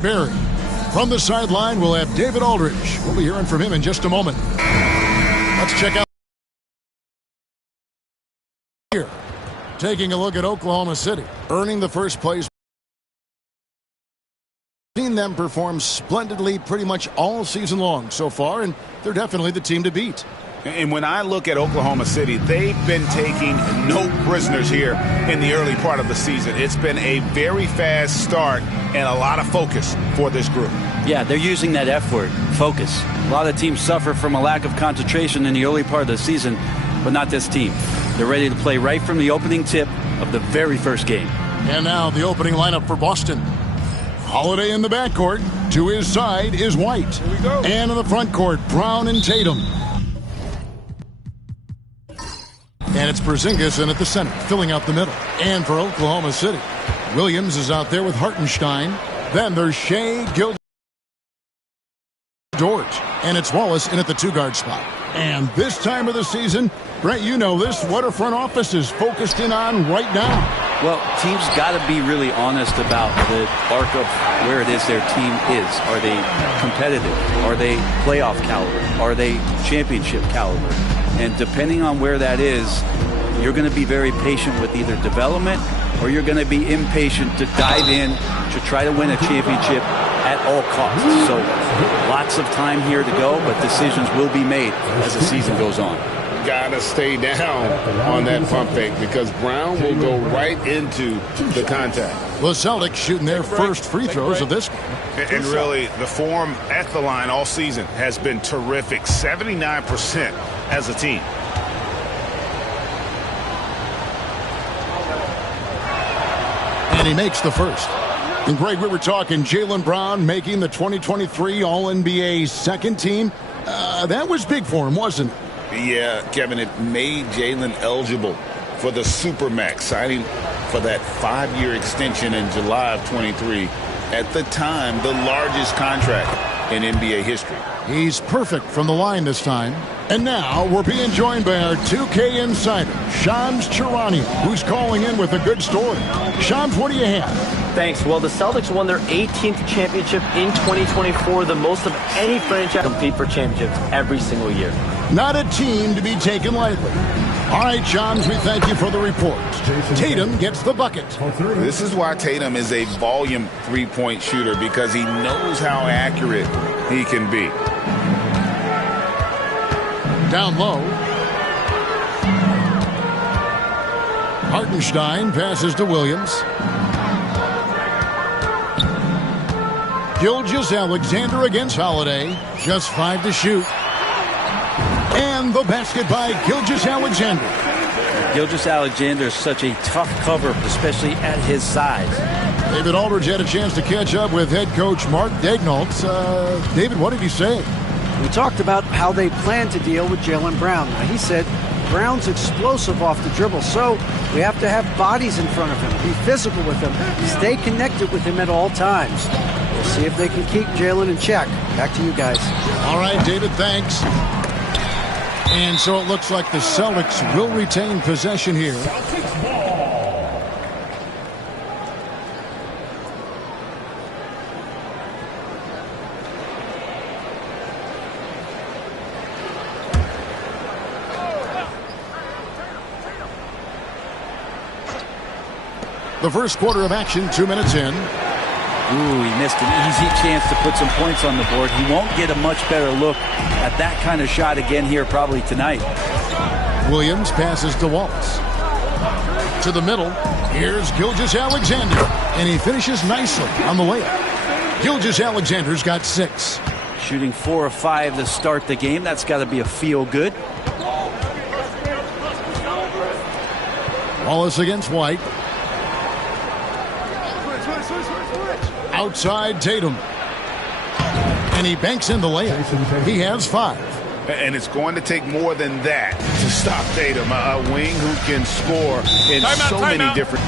Barry. From the sideline, we'll have David Aldridge. We'll be hearing from him in just a moment. Let's check out here. Taking a look at Oklahoma City, earning the first place. Seen them perform splendidly pretty much all season long so far, and they're definitely the team to beat. And when I look at Oklahoma City, they've been taking no prisoners here in the early part of the season. It's been a very fast start and a lot of focus for this group. Yeah, they're using that F word, focus. A lot of teams suffer from a lack of concentration in the early part of the season, but not this team. They're ready to play right from the opening tip of the very first game. And now the opening lineup for Boston. Holiday in the backcourt. To his side is White. Here we go. And in the front court, Brown and Tatum. And it's Porzingis in at the center, filling out the middle. And for Oklahoma City, Williams is out there with Hartenstein. Then there's Shea Gilgeous, and it's Wallace in at the two-guard spot. And this time of the season, Brent, you know this, what are front offices focused in on right now? Well, teams got to be really honest about the arc of where it is their team is. Are they competitive? Are they playoff caliber? Are they championship caliber? And depending on where that is, you're going to be very patient with either development or you're going to be impatient to dive in to try to win a championship at all costs. So lots of time here to go, but decisions will be made as the season goes on. Gotta stay down on that pump fake because Brown will go right into the contact. The Celtics shooting their first free throws of this game. And really, the form at the line all season has been terrific. 79% as a team. And he makes the first. And Greg, we were talking Jaylen Brown making the 2023 All-NBA second team. That was big for him, wasn't it? Yeah, Kevin, it made Jaylen eligible for the Supermax, signing for that 5-year extension in July of 23. At the time, the largest contract in NBA history. He's perfect from the line this time. And now we're being joined by our 2K insider, Shams Charania, who's calling in with a good story. Shams, what do you have? Thanks. Well, the Celtics won their 18th championship in 2024, the most of any franchise compete for championships every single year. Not a team to be taken lightly. All right, Shams, we thank you for the report. Tatum gets the bucket. This is why Tatum is a volume three-point shooter, because he knows how accurate he can be. Down low. Hartenstein passes to Williams. Gilgeous-Alexander against Holiday. Just 5 to shoot. And the basket by Gilgeous-Alexander. Gilgeous-Alexander is such a tough cover, especially at his size. David Aldridge had a chance to catch up with head coach Mark Daignault. David, what did he say? We talked about how they plan to deal with Jaylen Brown. Now, he said Brown's explosive off the dribble, so we have to have bodies in front of him, be physical with him, stay connected with him at all times. We'll see if they can keep Jaylen in check. Back to you guys. All right, David, thanks. And so it looks like the Celtics will retain possession here. The first quarter of action, 2 minutes in. Ooh, he missed an easy chance to put some points on the board. He won't get a much better look at that kind of shot again here probably tonight. Williams passes to Wallace. To the middle. Here's Gilgeous-Alexander. And he finishes nicely on the layup. Gilgeous-Alexander's got 6. Shooting 4 of 5 to start the game. That's got to be a feel good. Wallace against White. Outside Tatum. And he banks in the layup. He has 5. And it's going to take more than that to stop Tatum, a wing who can score in so many different...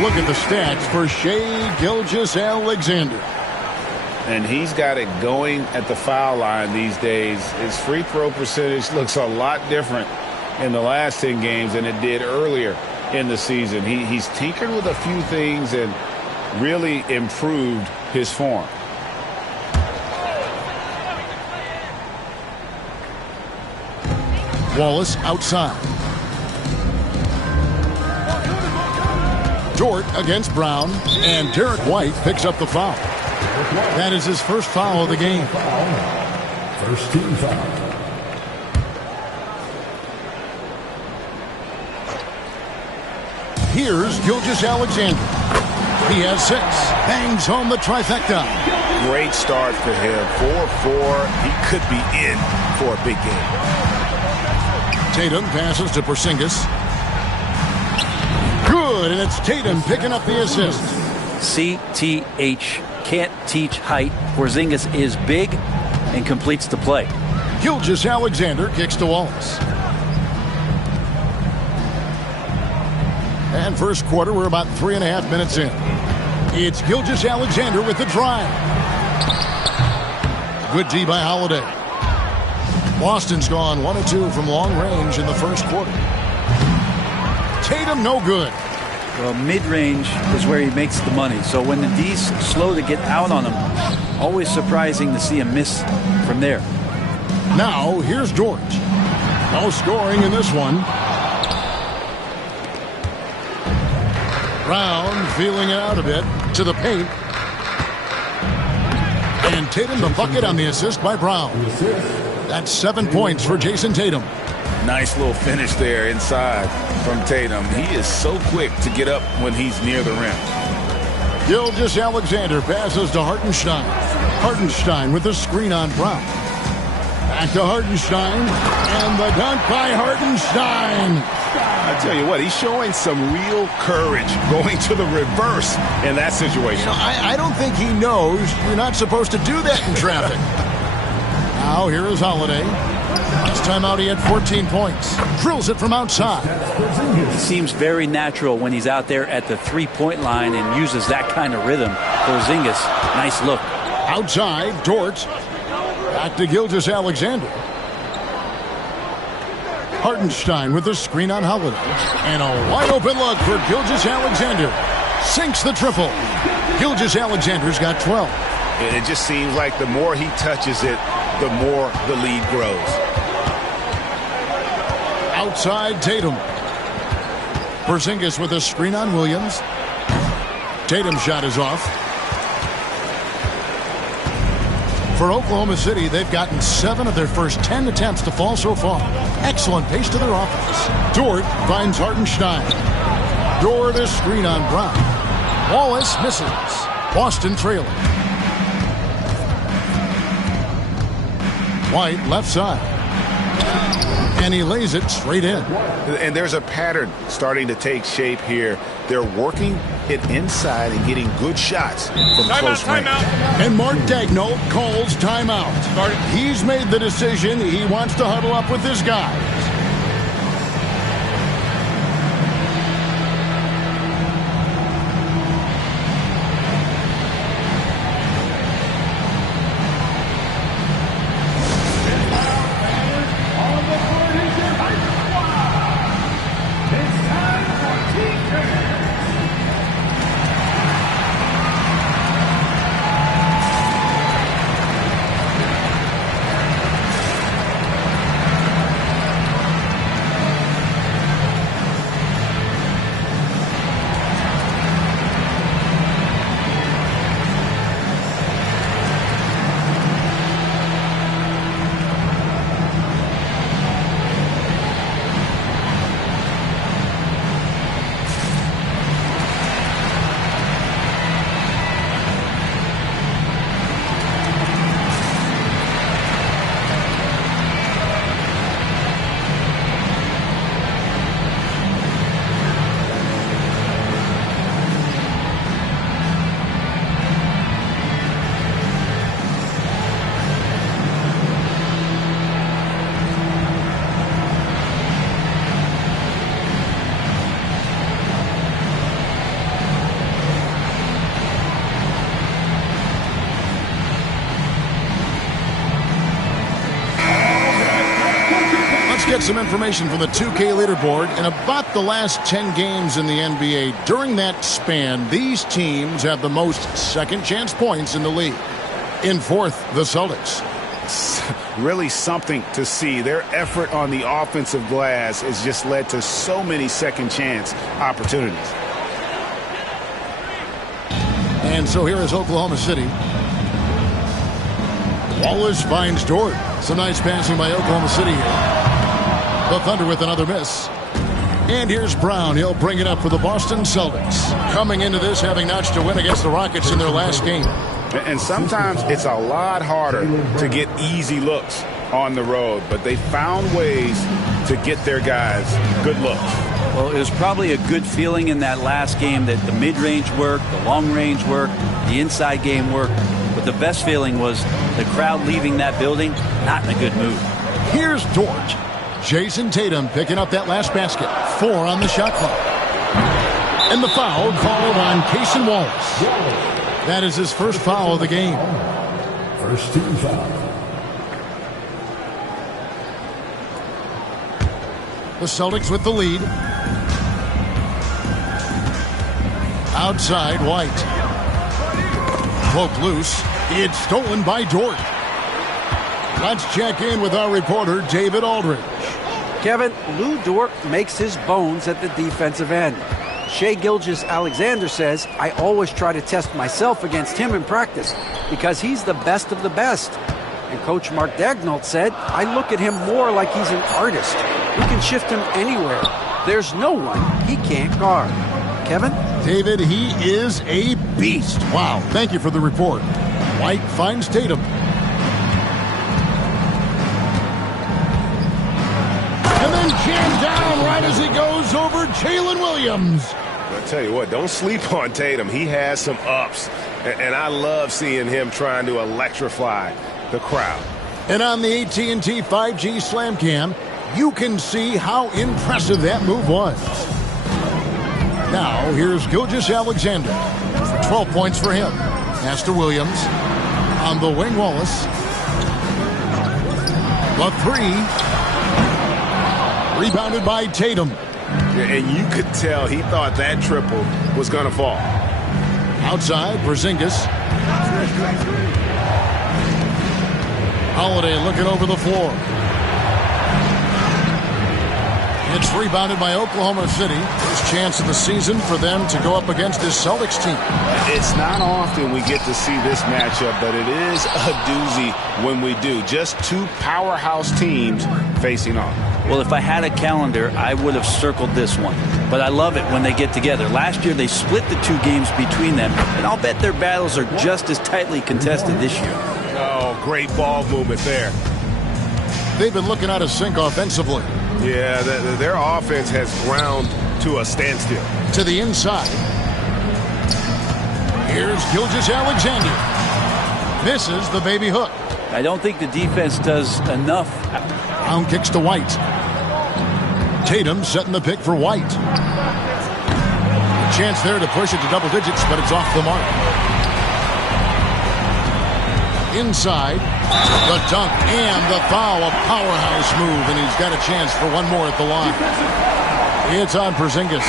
Look at the stats for Shai Gilgeous-Alexander. And he's got it going at the foul line these days. His free throw percentage looks a lot different in the last 10 games than it did earlier in the season. He's tinkered with a few things and really improved his form. Wallace outside. Dort against Brown, and Derek White picks up the foul. That is his first foul of the game. First team foul. Here's Gilgeous-Alexander. He has 6. Bangs home the trifecta. Great start for him. 4-4. He could be in for a big game. Tatum passes to Porzingis. Good, and it's Tatum picking up the assist. CTH, can't teach height. Porzingis is big and completes the play. Gilgeous-Alexander kicks to Wallace. And first quarter, we're about 3.5 minutes in. It's Gilgeous-Alexander with the drive. Good D by Holiday. Boston's gone 1 of 2 from long range in the first quarter. Tatum no good. Well, mid-range is where he makes the money. So when the D's slow to get out on him, always surprising to see him miss from there. Now, here's Dort. No scoring in this one. Brown feeling it out a bit to the paint. And Tatum the bucket on the assist by Brown. That's 7 points for Jason Tatum. Nice little finish there inside from Tatum. He is so quick to get up when he's near the rim. Gilgeous-Alexander passes to Hartenstein. Hartenstein with a screen on Brown. Back to Hartenstein. And the dunk by Hartenstein. I tell you what, he's showing some real courage going to the reverse in that situation. I don't think he knows you're not supposed to do that in traffic. Now here is Holiday. Last time out he had 14 points. Drills it from outside. It seems very natural when he's out there at the three-point line and uses that kind of rhythm. Porzingis, nice look. Outside, Dort. Back to Gilgeous-Alexander. Hartenstein with the screen on Holiday. And a wide open look for Gilgeous-Alexander. Sinks the triple. Gilgeous-Alexander's got 12. And it just seems like the more he touches it, the more the lead grows. Outside, Tatum. Porzingis with a screen on Williams. Tatum's shot is off. For Oklahoma City, they've gotten 7 of their first 10 attempts to fall so far. Excellent pace to their offense. Dort finds Hartenstein. Dort a screen on Brown. Wallace misses. Boston trailing. White left side. And he lays it straight in. And there's a pattern starting to take shape here. They're working it inside and getting good shots from close range. And Mark Daigneault calls timeout. He's made the decision. He wants to huddle up with his guys. get some information from the 2K leaderboard. In about the last 10 games in the NBA, during that span, these teams have the most second chance points in the league. In fourth, the Celtics. It's really something to see. Their effort on the offensive glass has just led to so many second chance opportunities. And so here is Oklahoma City. Wallace finds Dort. Some nice passing by Oklahoma City here. The Thunder with another miss. And here's Brown. He'll bring it up for the Boston Celtics. Coming into this, having notched a win against the Rockets in their last game. And sometimes it's a lot harder to get easy looks on the road, but they found ways to get their guys good looks. Well, it was probably a good feeling in that last game that the mid-range worked, the long-range worked, the inside game worked. But the best feeling was the crowd leaving that building not in a good mood. Here's Dort. Jason Tatum picking up that last basket. 4 on the shot clock. And the foul called on Cason Wallace. That is his first foul of the game. First team foul. The Celtics with the lead. Outside, White. Poked loose. It's stolen by Dort. Let's check in with our reporter, David Aldridge. Kevin, Lou Dort makes his bones at the defensive end. Shai Gilgeous-Alexander says, I always try to test myself against him in practice because he's the best of the best. And Coach Mark Daigneault said, I look at him more like he's an artist. We can shift him anywhere. There's no one he can't guard. Kevin? David, he is a beast. Wow, thank you for the report. White finds Tatum. And then jammed down right as he goes over Jalen Williams. I tell you what, don't sleep on Tatum. He has some ups, and I love seeing him trying to electrify the crowd. And on the AT&T 5G Slam Cam, you can see how impressive that move was. Now, here's Gilgeous-Alexander. 12 points for him. Pass to Williams. On the wing, Wallace. The 3. Rebounded by Tatum. And you could tell he thought that triple was going to fall. Outside, Porzingis. Holiday looking over the floor. It's rebounded by Oklahoma City. First chance of the season for them to go up against this Celtics team. It's not often we get to see this matchup, but it is a doozy when we do. Just two powerhouse teams facing off. Well, if I had a calendar, I would have circled this one. But I love it when they get together. Last year, they split the two games between them, and I'll bet their battles are just as tightly contested this year. Oh, great ball movement there. They've been looking out of sync offensively. Yeah, their offense has ground to a standstill. To the inside. Here's Gilgeous-Alexander. Misses the baby hook. I don't think the defense does enough. Brown kicks to White. Tatum setting the pick for White. A chance there to push it to double digits, but it's off the mark. Inside, the dunk and the foul, a powerhouse move, and he's got a chance for one more at the line. It's on Porzingis.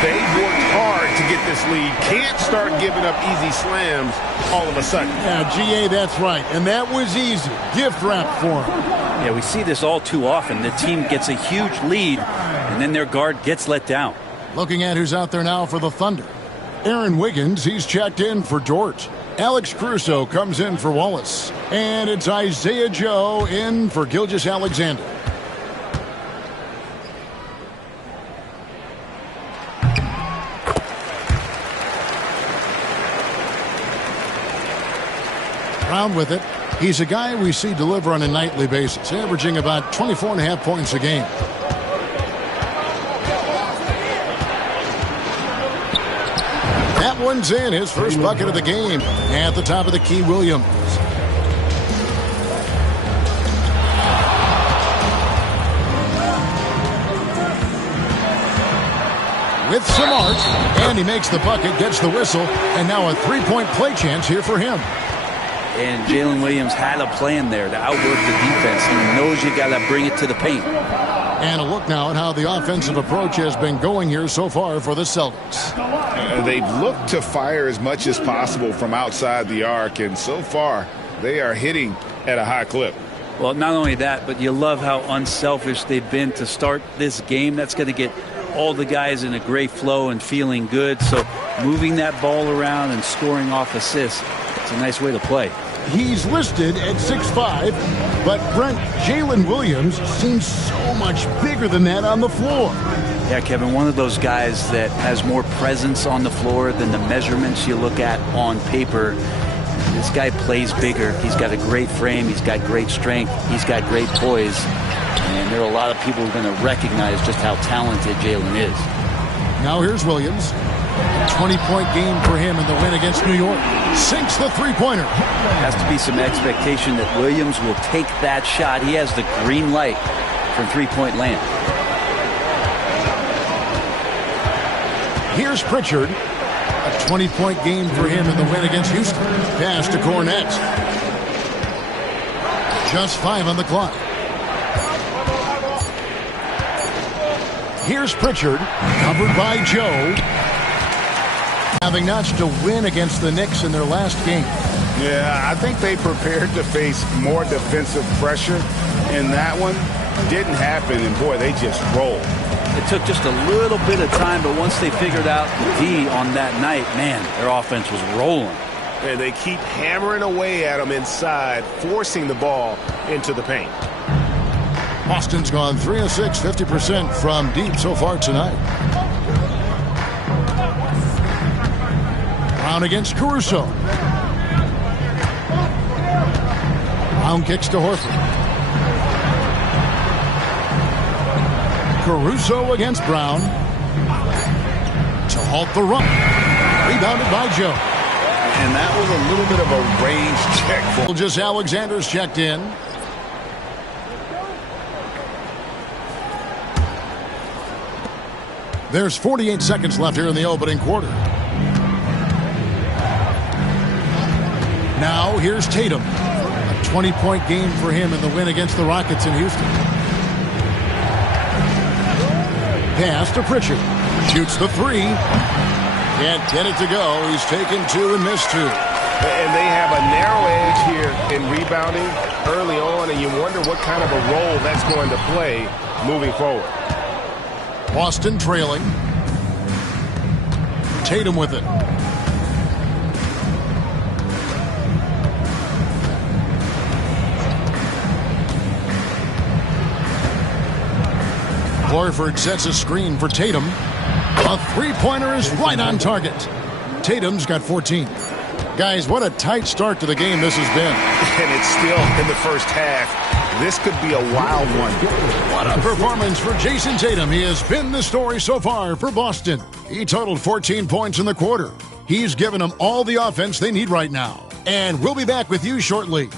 They worked hard to get this lead. Can't start giving up easy slams all of a sudden. Yeah, GA, that's right, and that was easy. Gift wrap for him. Yeah, we see this all too often. The team gets a huge lead, and then their guard gets let down. Looking at who's out there now for the Thunder. Aaron Wiggins, he's checked in for Dort. Alex Caruso comes in for Wallace. And it's Isaiah Joe in for Gilgeous-Alexander. Brown with it. He's a guy we see deliver on a nightly basis, averaging about 24.5 points a game. That one's in, his first bucket of the game. At the top of the key, Williams. With some art, and he makes the bucket, gets the whistle, and now a three-point play chance here for him. And Jalen Williams had a plan there to outwork the defense. He knows you got to bring it to the paint. And a look now at how the offensive approach has been going here so far for the Celtics. They've looked to fire as much as possible from outside the arc, and so far they are hitting at a high clip. Well, not only that, but you love how unselfish they've been to start this game. That's going to get all the guys in a great flow and feeling good. So moving that ball around and scoring off assists, it's a nice way to play. He's listed at 6'5", but Brent, Jalen Williams seems so much bigger than that on the floor. Yeah, Kevin, one of those guys that has more presence on the floor than the measurements you look at on paper. This guy plays bigger. He's got a great frame. He's got great strength. He's got great poise. And there are a lot of people who are going to recognize just how talented Jalen is. Now here's Williams. A 20-point game for him in the win against New York. Sinks the three-pointer. Has to be some expectation that Williams will take that shot. He has the green light from three-point land. Here's Pritchard. A 20-point game for him in the win against Houston. Pass to Cornette. Just 5 on the clock. Here's Pritchard, covered by Joe. Having notched a win against the Knicks in their last game. Yeah, I think they prepared to face more defensive pressure in that one. Didn't happen, and boy, they just rolled. It took just a little bit of time, but once they figured out the D on that night, man, their offense was rolling. And they keep hammering away at them inside, forcing the ball into the paint. Boston's gone 3 of 6, 50% from deep so far tonight. Brown against Caruso. Brown kicks to Horford. Caruso against Brown. To halt the run. Rebounded by Joe. And that was a little bit of a range check. For just Alexander's checked in. There's 48 seconds left here in the opening quarter. Now here's Tatum. A 20-point game for him in the win against the Rockets in Houston. Pass to Pritchard. Shoots the three. Can't get it to go. He's taken 2 and missed 2. And they have a narrow edge here in rebounding early on, and you wonder what kind of a role that's going to play moving forward. Boston trailing. Tatum with it. Horford sets a screen for Tatum. A three-pointer is right on target. Tatum's got 14. Guys, what a tight start to the game this has been. And it's still in the first half. This could be a wild one. What a performance for Jason Tatum. He has been the story so far for Boston. He totaled 14 points in the quarter. He's given them all the offense they need right now. And we'll be back with you shortly.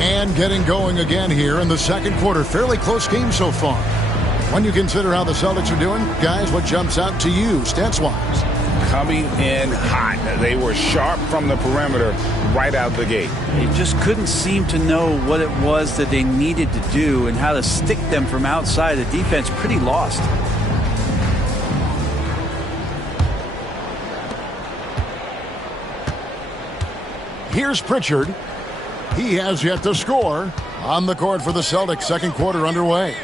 And getting going again here in the second quarter. Fairly close game so far. When you consider how the Celtics are doing, guys, what jumps out to you stats-wise? Coming in hot. They were sharp from the perimeter right out the gate. They just couldn't seem to know what it was that they needed to do and how to stick them from outside. The defense pretty lost. Here's Pritchard. He has yet to score. On the court for the Celtics, second quarter underway.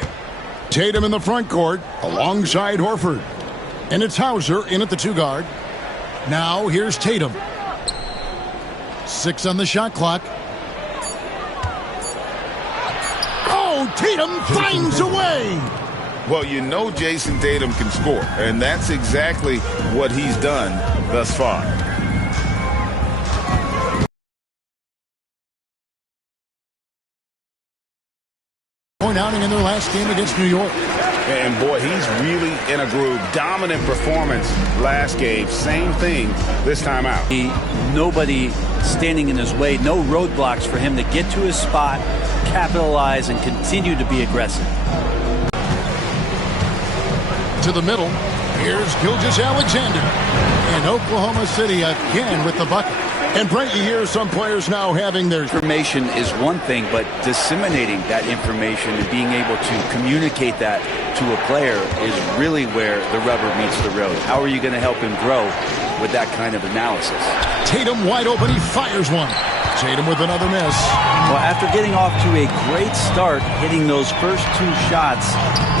Tatum in the front court alongside Horford. And it's Hauser in at the 2 guard. Now here's Tatum. 6 on the shot clock. Oh, Tatum finds a way. Well, you know Jason Tatum can score, and that's exactly what he's done thus far. Point outing in their last game against New York. And boy, he's really in a groove. Dominant performance last game. Same thing this time out. Nobody standing in his way. No roadblocks for him to get to his spot, capitalize, and continue to be aggressive. To the middle. Here's Gilgeous-Alexander. And Oklahoma City again with the bucket. And Brent, you hear some players now having their information is one thing, but disseminating that information and being able to communicate that to a player is really where the rubber meets the road. How are you going to help him grow with that kind of analysis? Tatum wide open. He fires one. Tatum with another miss. Well, after getting off to a great start, hitting those first two shots,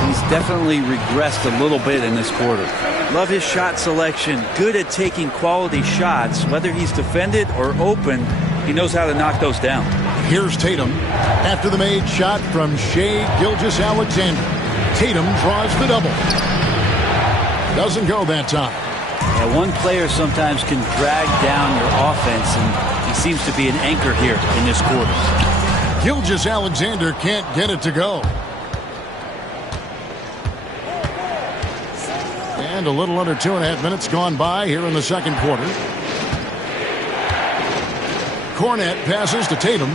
he's definitely regressed a little bit in this quarter. Love his shot selection. Good at taking quality shots. Whether he's defended or open, he knows how to knock those down. Here's Tatum. After the made shot from Shai Gilgeous-Alexander. Tatum draws the double. Doesn't go that time. Yeah, one player sometimes can drag down your offense, and he seems to be an anchor here in this quarter. Gilgeous-Alexander can't get it to go. And a little under 2.5 minutes gone by here in the second quarter. Cornette passes to Tatum.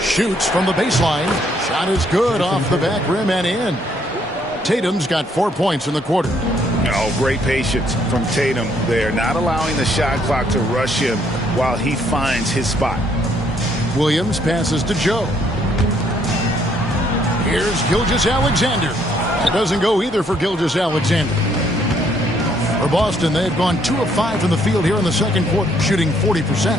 Shoots from the baseline. Shot is good off the back rim and in. Tatum's got 4 points in the quarter. Oh, great patience from Tatum there. Not allowing the shot clock to rush him while he finds his spot. Williams passes to Joe. Here's Gilgeous-Alexander. It doesn't go either for Gilgeous-Alexander. For Boston, they've gone 2 of 5 from the field here in the second quarter, shooting 40%.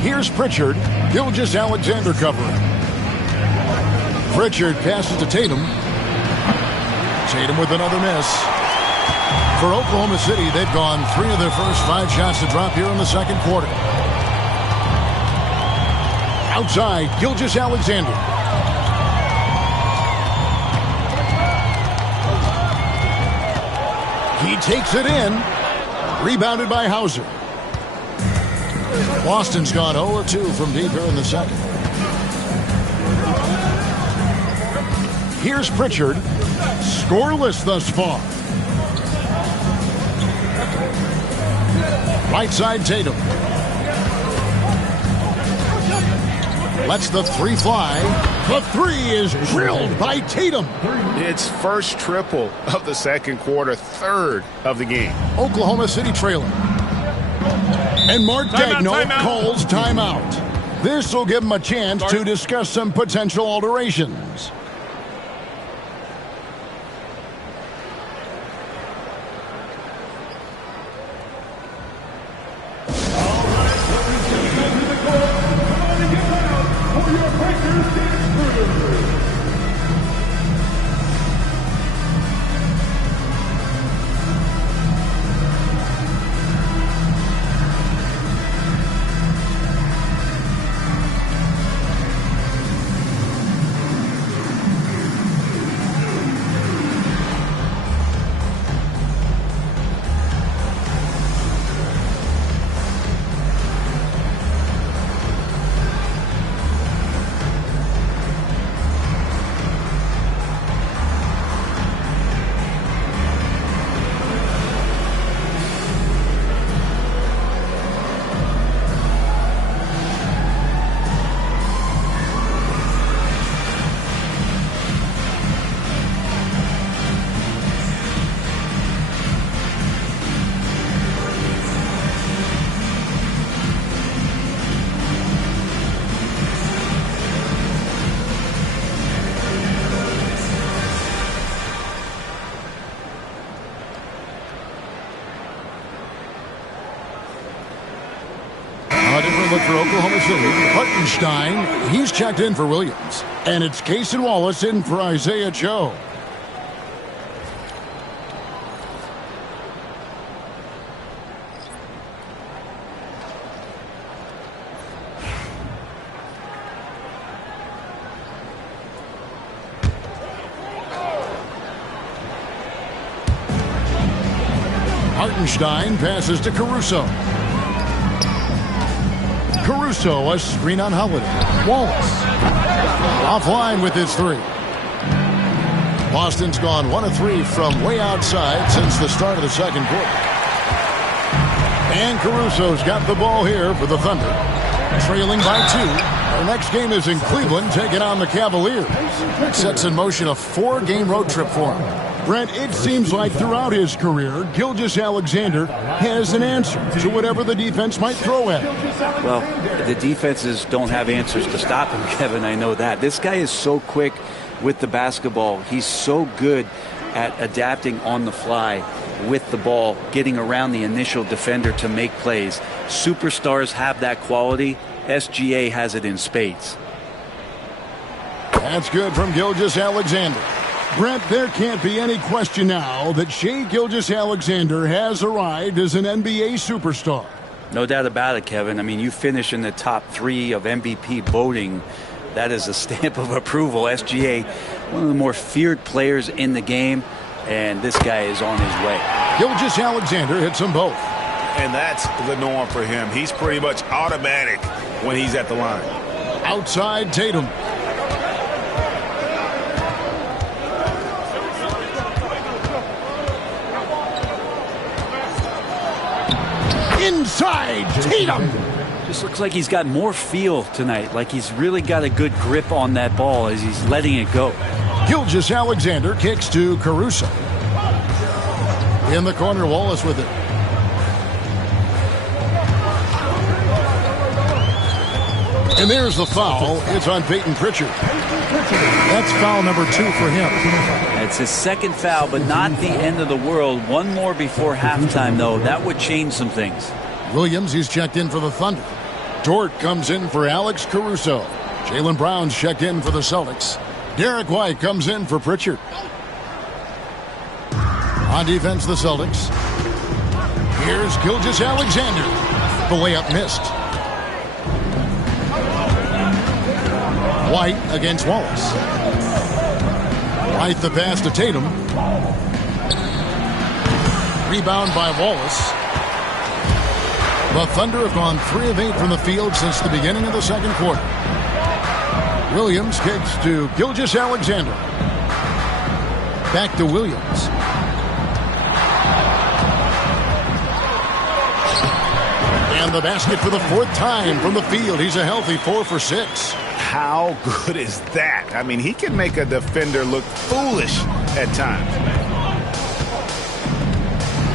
Here's Pritchard. Gilgeous-Alexander covering. Pritchard passes to Tatum. Tatum with another miss. For Oklahoma City, they've gone 3 of their first 5 shots to drop here in the second quarter. Outside, Gilgeous-Alexander. He takes it in. Rebounded by Hauser. Boston's gone 0 of 2 from deep here in the second. Here's Pritchard. Scoreless thus far. Right side, Tatum. Lets the 3 fly. The 3 is drilled by Tatum. It's first triple of the second quarter, third of the game. Oklahoma City trailing. And Mark Daigneault calls timeout. This will give him a chance to discuss some potential alterations. Look for Oklahoma City. Hartenstein, he's checked in for Williams. And it's Cason Wallace in for Isaiah Joe. Hartenstein passes to Caruso. Caruso, a screen on Holiday. Wallace. Offline with his three. Boston's gone 1 of 3 from way outside since the start of the second quarter. And Caruso's got the ball here for the Thunder. Trailing by 2. Our next game is in Cleveland, taking on the Cavaliers. That sets in motion a 4-game road trip for him. Brent, it seems like throughout his career, Gilgeous-Alexander has an answer to whatever the defense might throw at him. Well, the defenses don't have answers to stop him, Kevin. I know that. This guy is so quick with the basketball. He's so good at adapting on the fly with the ball, getting around the initial defender to make plays. Superstars have that quality. SGA has it in spades. That's good from Gilgeous-Alexander. Brent, there can't be any question now that Shai Gilgeous-Alexander has arrived as an NBA superstar. No doubt about it, Kevin. I mean, you finish in the top 3 of MVP voting. That is a stamp of approval. SGA, one of the more feared players in the game, and this guy is on his way. Gilgeous-Alexander hits them both. And that's the norm for him. He's pretty much automatic when he's at the line. Outside Tatum. Inside Tatum. Just looks like he's got more feel tonight, like he's really got a good grip on that ball as he's letting it go. Gilgeous-Alexander kicks to Caruso. In the corner, Wallace with it. And there's the foul. It's on Peyton Pritchard. That's foul number 2 for him. It's his second foul, but not the end of the world. One more before halftime, though. That would change some things. Williams, he's checked in for the Thunder. Dort comes in for Alex Caruso. Jaylen Brown's checked in for the Celtics. Derek White comes in for Pritchard. On defense, the Celtics. Here's Gilgeous-Alexander. The layup missed. White against Wallace. White the pass to Tatum. Rebound by Wallace. The Thunder have gone 3 of 8 from the field since the beginning of the second quarter. Williams kicks to Gilgeous-Alexander. Back to Williams. And the basket for the 4th time from the field. He's a healthy 4 for 6. How good is that? I mean, he can make a defender look foolish at times.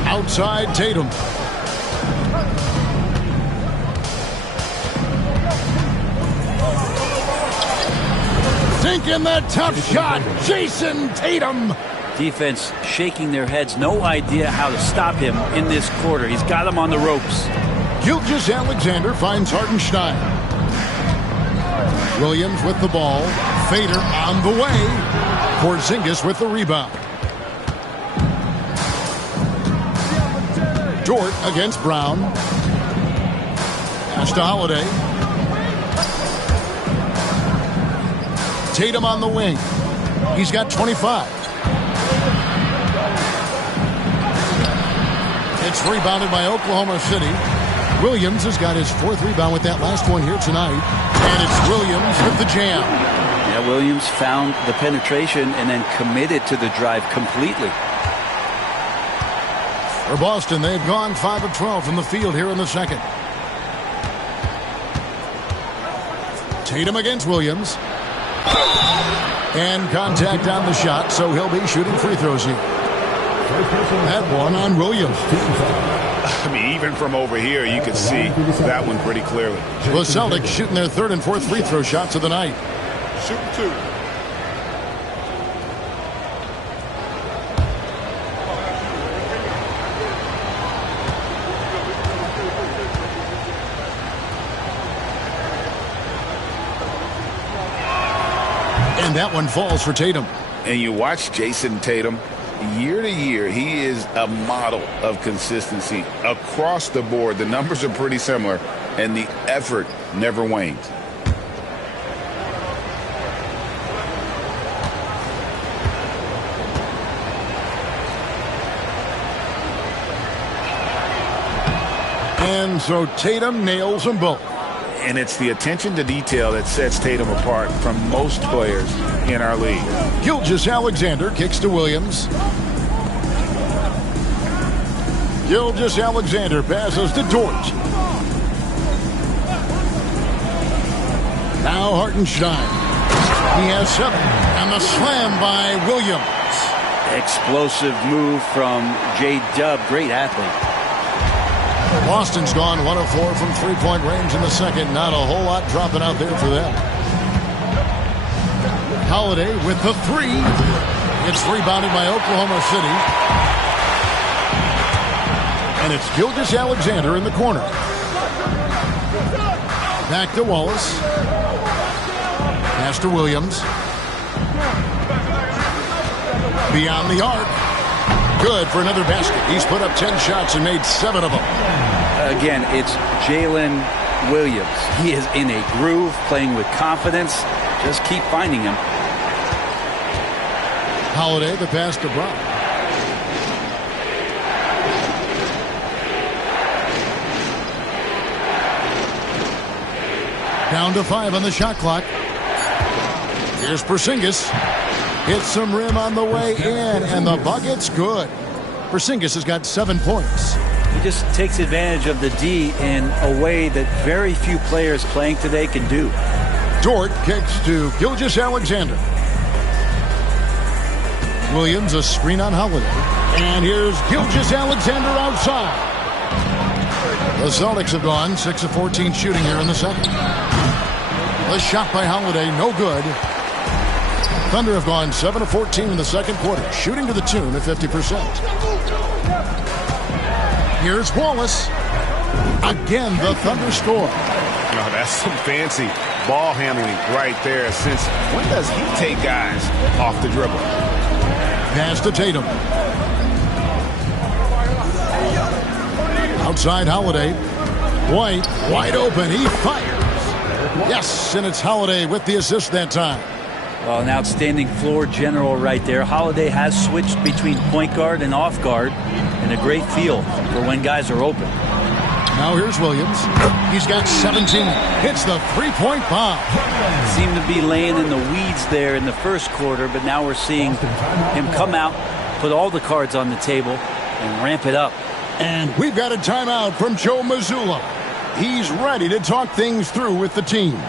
Outside Tatum. Sinking that tough shot, Jason Tatum. Defense shaking their heads, no idea how to stop him in this quarter. He's got him on the ropes. Gilgeous-Alexander finds Hartenstein. Williams with the ball. Fader on the way. Porzingis with the rebound. Dort against Brown. Pass to Holiday. Tatum on the wing. He's got 25. It's rebounded by Oklahoma City. Williams has got his 4th rebound with that last one here tonight. And it's Williams with the jam. Yeah, Williams found the penetration and then committed to the drive completely. For Boston, they've gone 5 of 12 from the field here in the second. Tatum against Williams. And contact on the shot, so he'll be shooting free throws here. That one on Williams. I mean, even from over here, you can see that one pretty clearly. The Celtics shooting their 3rd and 4th free throw shots of the night. Shooting 2. And that one falls for Tatum. And you watch Jason Tatum. Year to year, he is a model of consistency across the board. The numbers are pretty similar, and the effort never wanes. And so Tatum nails them both. And it's the attention to detail that sets Tatum apart from most players in our league. Gilgeous-Alexander kicks to Williams. Gilgeous-Alexander passes to Dort. Now Hartenstein. He has 7. And the slam by Williams. Explosive move from J-Dub. Great athlete. Boston's gone 1 of 4 from three-point range in the second. Not a whole lot dropping out there for them. Holiday with the 3. It's rebounded by Oklahoma City. And it's Gilgeous-Alexander in the corner. Back to Wallace. Pass to Williams. Beyond the arc. Good for another basket. He's put up 10 shots and made 7 of them. Again, it's Jalen Williams. He is in a groove, playing with confidence. Just keep finding him. Holiday, the pass to Brown. Down to 5 on the shot clock. Here's Porzingis. Hits some rim on the way in, and the bucket's good. Porzingis has got 7 points. He just takes advantage of the D in a way that very few players playing today can do. Dort kicks to Gilgeous-Alexander. Williams, a screen on Holiday. And here's Gilgeous-Alexander outside. The Celtics have gone 6 of 14 shooting here in the second. The shot by Holiday, no good. Thunder have gone 7 of 14 in the second quarter, shooting to the tune of 50%. Here's Wallace. Again, the Thunder score. No, that's some fancy ball handling right there. Since when does he take guys off the dribble? Pass to Tatum. Outside Holiday. White, wide open. He fires. Yes, and it's Holiday with the assist that time. Well, an outstanding floor general right there. Holiday has switched between point guard and off guard, and a great feel for when guys are open. Now here's Williams. He's got 17. Hits the three-point bomb. Seemed to be laying in the weeds there in the first quarter, but now we're seeing him come out, put all the cards on the table, and ramp it up. And we've got a timeout from Joe Mazzulla. He's ready to talk things through with the team.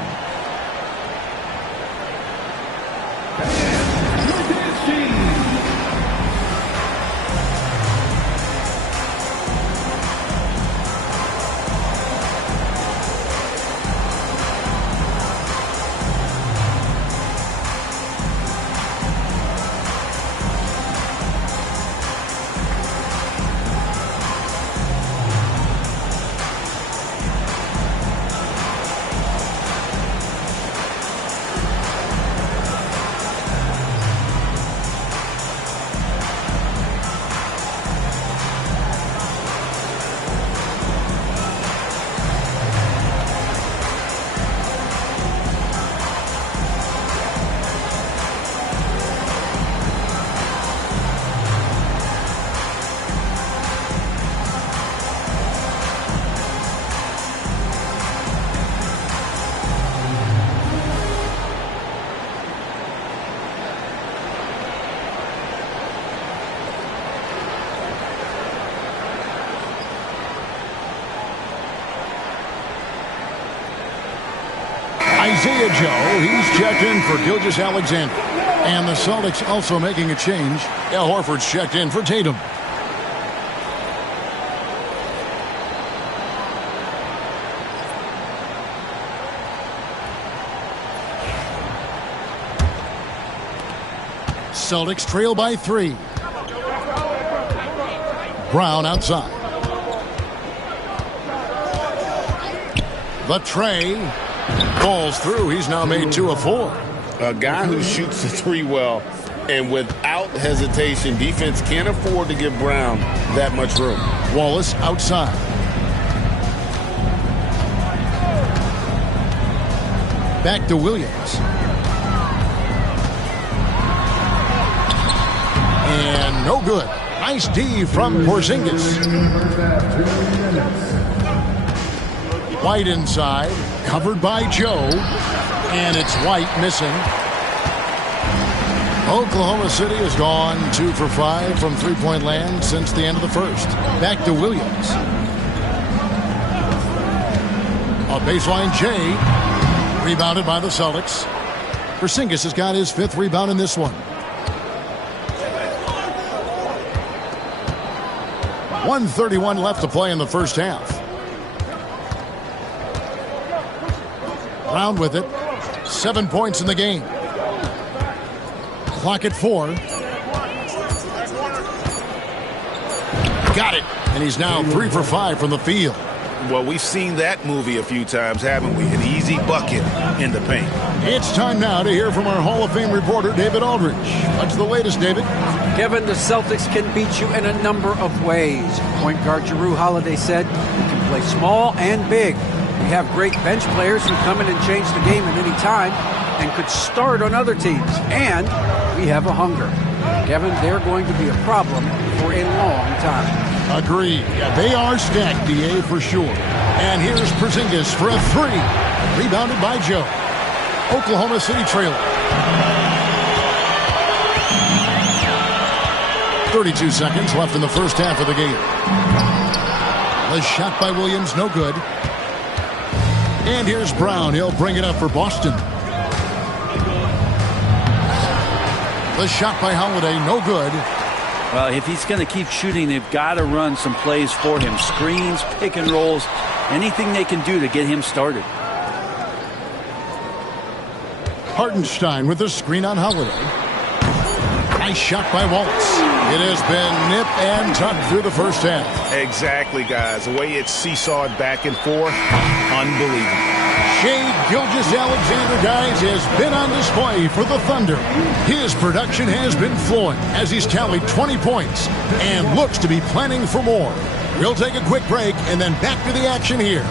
Isaiah Joe, he's checked in for Gilgeous-Alexander. And the Celtics also making a change. Al Horford's checked in for Tatum. Celtics trail by 3. Brown outside. The tray falls through. He's now made 2 of 4. A guy who shoots the 3 well, and without hesitation, defense can't afford to give Brown that much room. Wallace outside. Back to Williams. And no good. Nice D from Porzingis. White inside, covered by Joe, and it's White missing. Oklahoma City has gone 2 for 5 from three-point land since the end of the first. Back to Williams. A baseline J, rebounded by the Celtics. Porzingis has got his 5th rebound in this one. 1:31 left to play in the first half. Brown with it. 7 points in the game. Clock at 4. Got it. And he's now 3 for 5 from the field. Well, we've seen that movie a few times, haven't we? An easy bucket in the paint. It's time now to hear from our Hall of Fame reporter, David Aldridge. What's the latest, David? Kevin, the Celtics can beat you in a number of ways. Point guard Jrue Holiday said, "We can play small and big. We have great bench players who come in and change the game at any time and could start on other teams. And we have a hunger." Kevin, they're going to be a problem for a long time. Agreed. Yeah, they are stacked, DA, for sure. And here's Porzingis for a 3. Rebounded by Joe. Oklahoma City trailing. 32 seconds left in the first half of the game. The shot by Williams, no good. And here's Brown. He'll bring it up for Boston. The shot by Holiday, no good. Well, if he's going to keep shooting, they've got to run some plays for him. Screens, pick and rolls, anything they can do to get him started. Hartenstein with the screen on Holiday. Nice shot by Wallace. It has been nip and tuck through the first half. Exactly, guys. The way it's seesawed back and forth, unbelievable. Shai Gilgeous-Alexander, guys, has been on display for the Thunder. His production has been flowing as he's tallied 20 points and looks to be planning for more. We'll take a quick break and then back to the action here.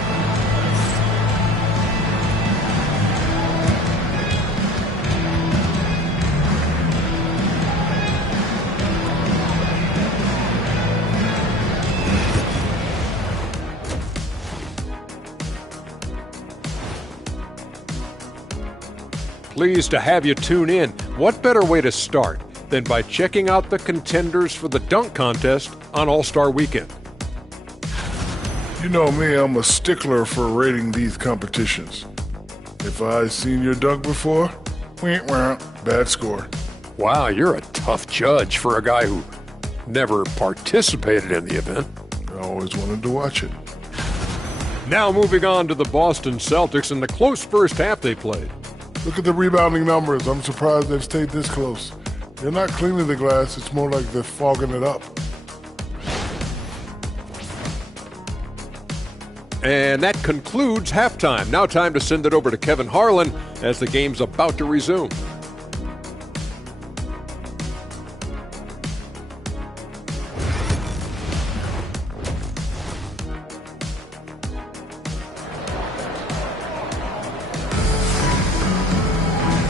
Pleased to have you tune in. What better way to start than by checking out the contenders for the dunk contest on All-Star Weekend? You know me, I'm a stickler for rating these competitions. If I've seen your dunk before, bad score. Wow, you're a tough judge for a guy who never participated in the event. I always wanted to watch it. Now moving on to the Boston Celtics and the close first half they played. Look at the rebounding numbers. I'm surprised they've stayed this close. They're not cleaning the glass. It's more like they're fogging it up. And that concludes halftime. Now time to send it over to Kevin Harlan as the game's about to resume.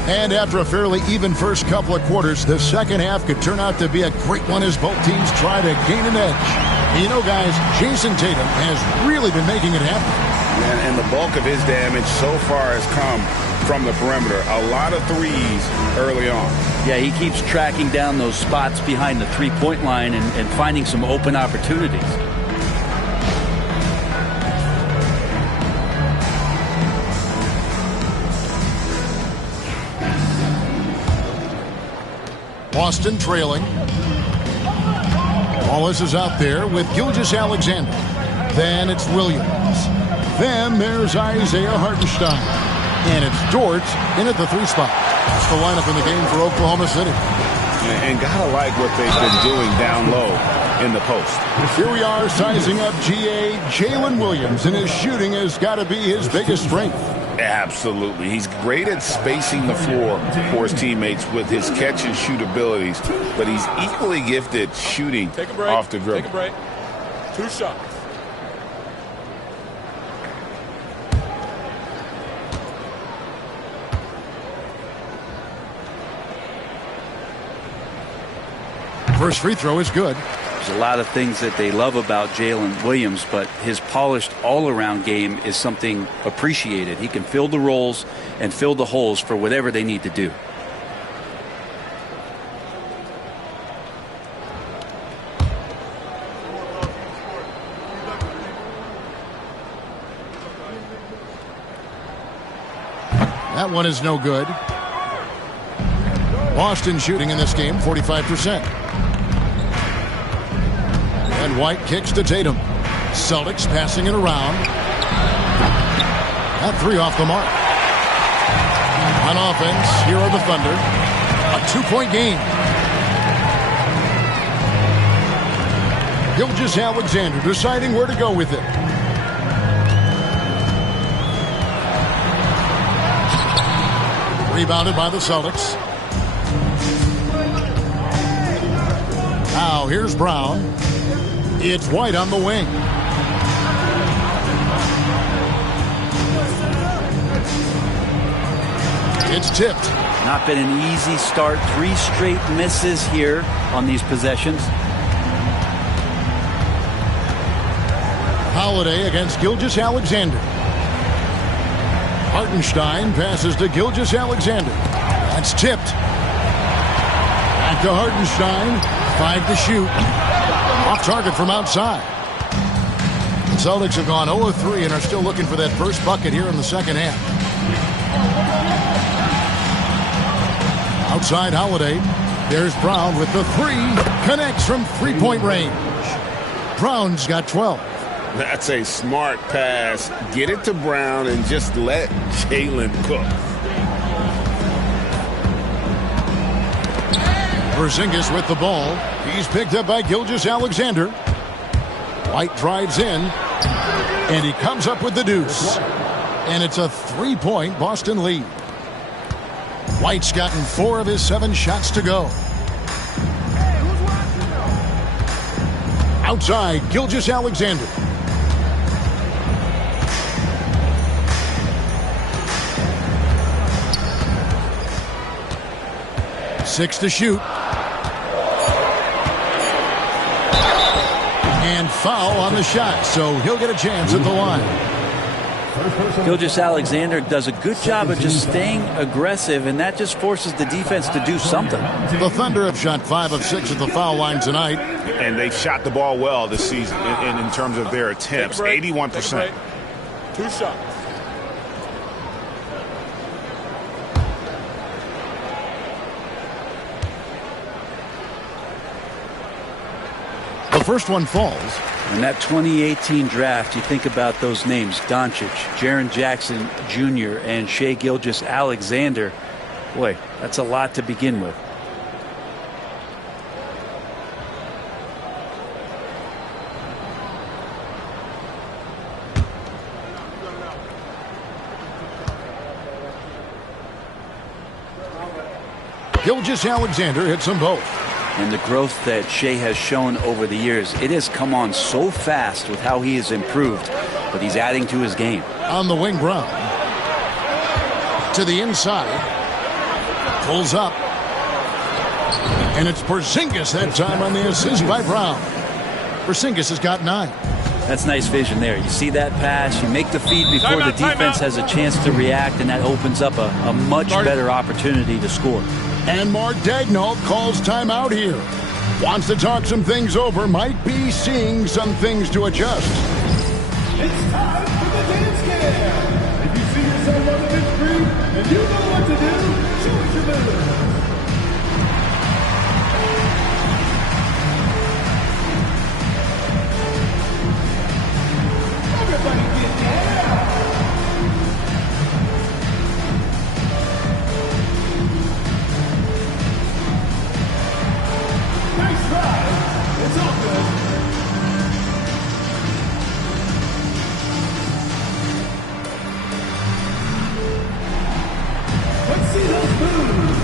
And after a fairly even first couple of quarters, the second half could turn out to be a great one as both teams try to gain an edge. You know, guys, Jason Tatum has really been making it happen. And the bulk of his damage so far has come from the perimeter. A lot of threes early on. Yeah, he keeps tracking down those spots behind the three-point line and finding some open opportunities. Boston trailing. Wallace is out there with Gilgeous-Alexander. Then it's Williams. Then there's Isaiah Hartenstein. And it's Dort in at the 3 spot. That's the lineup in the game for Oklahoma City. And gotta like what they've been doing down low in the post. Here we are sizing up GA Jalen Williams, and his shooting has got to be his biggest strength. Absolutely. He's great at spacing the floor for his teammates with his catch and shoot abilities, but he's equally gifted shooting off the dribble. Take a break. 2 shots. First free throw is good. There's a lot of things that they love about Jalen Williams, but his polished all-around game is something appreciated. He can fill the roles and fill the holes for whatever they need to do. That one is no good. Boston shooting in this game 45%. And White kicks to Tatum. Celtics passing it around. That three off the mark. On offense, here are the Thunder. A 2-point game. Gilgeous-Alexander deciding where to go with it. Rebounded by the Celtics. Now here's Brown. It's White on the wing. It's tipped. Not been an easy start. 3 straight misses here on these possessions. Holiday against Gilgeous-Alexander. Hartenstein passes to Gilgeous-Alexander. That's tipped. Back to Hartenstein. 5 to shoot. Off target from outside. The Celtics have gone 0 of 3 and are still looking for that first bucket here in the second half. Outside Holiday. There's Brown with the 3. Connects from three-point range. Brown's got 12. That's a smart pass. Get it to Brown and just let Jalen cook. Porzingis with the ball. He's picked up by Gilgeous-Alexander. White drives in, and he comes up with the deuce. And it's a 3-point Boston lead. White's gotten 4 of his 7 shots to go. Outside, Gilgeous-Alexander. Six to shoot. And foul on the shot, so he'll get a chance at the line. Gilgeous-Alexander does a good job of just staying aggressive, and that just forces the defense to do something. The Thunder have shot 5 of 6 at the foul line tonight. And they've shot the ball well this season in terms of their attempts. 81%. 2 shots. The first one falls. In that 2018 draft, you think about those names: Doncic, Jaren Jackson Jr., and Shai Gilgeous-Alexander. Boy, that's a lot to begin with. Gilgeous-Alexander hits them both. And the growth that Shai has shown over the years, it has come on so fast with how he has improved, but he's adding to his game. On the wing, Brown. To the inside. Pulls up. And it's Porzingis that time on the assist by Brown. Porzingis has got 9. That's nice vision there. You see that pass, you make the feed before the defense has a chance to react, and that opens up a much better opportunity to score. And Mark Daigneault calls timeout here. Wants to talk some things over, might be seeing some things to adjust. It's time for the dance cam. If you see yourself on the big screen and you know what to do, show us your move. Everybody get down. Nice try. It's all good. Let's see those moves.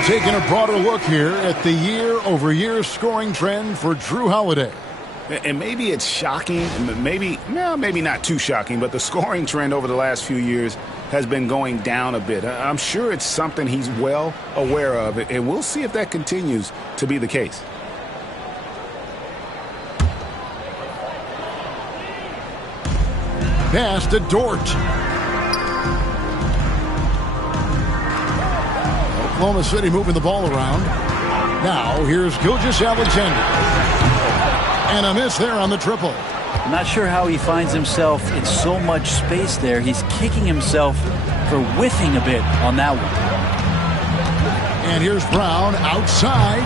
And taking a broader look here at the year-over-year scoring trend for Drew Holiday. And maybe it's shocking, maybe not too shocking, but the scoring trend over the last few years has been going down a bit. I'm sure it's something he's well aware of, and we'll see if that continues to be the case. Pass to Dort. Oklahoma City moving the ball around. Now here's Gilgeous-Alexander. And a miss there on the triple. I'm not sure how he finds himself in so much space there. He's kicking himself for whiffing a bit on that one. And here's Brown outside.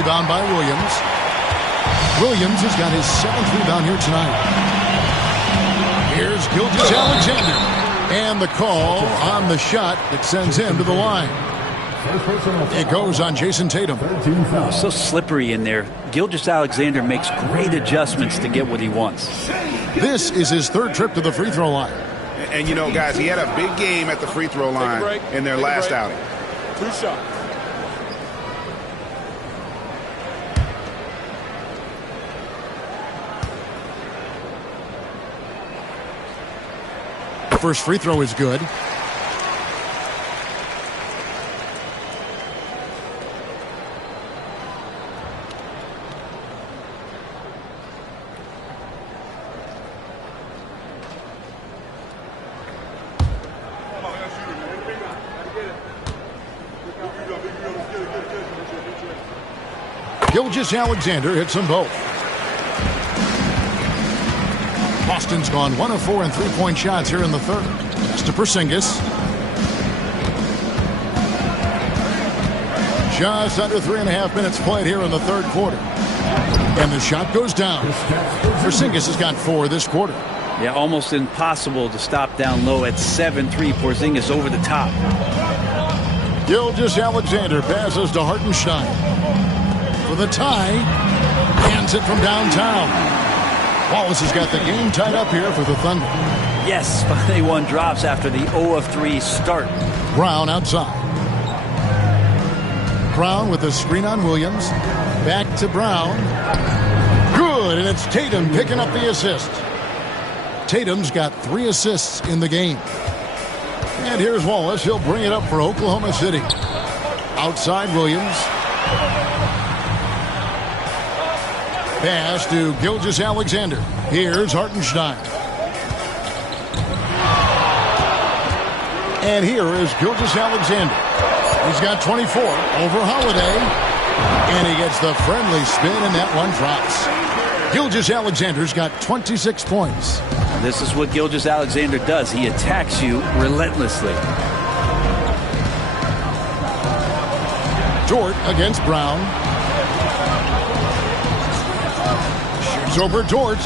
Rebound by Williams. Williams has got his 7th rebound here tonight. Here's Gilgeous-Alexander. And the call on the shot that sends him to the line. It goes on Jason Tatum. Oh, so slippery in there. Gilgeous-Alexander makes great adjustments to get what he wants. This is his 3rd trip to the free throw line. And you know, guys, he had a big game at the free throw line in their last outing. 2 shots. First free throw is good. Gilgeous-Alexander hits them both. Boston's gone 1 of 4 in three-point shots here in the 3rd. That's to Porzingis. Just under 3.5 minutes played here in the 3rd quarter. And the shot goes down. Porzingis has got 4 this quarter. Yeah, almost impossible to stop down low at 7-3. Porzingis over the top. Gilgeous-Alexander passes to Hartenstein. For the tie. Hands it from downtown. Wallace has got the game tied up here for the Thunder. Yes, finally one drops after the 0 of 3 start. Brown outside. Brown with the screen on Williams. Back to Brown. Good, and it's Tatum picking up the assist. Tatum's got 3 assists in the game. And here's Wallace. He'll bring it up for Oklahoma City. Outside Williams. Pass to Gilgeous-Alexander. Here's Hartenstein. And here is Gilgeous-Alexander. He's got 24 over Holiday. And he gets the friendly spin, and that one drops. Gilgeous-Alexander's got 26 points. This is what Gilgeous-Alexander does. He attacks you relentlessly. Dort against Brown. Shoots over Dort.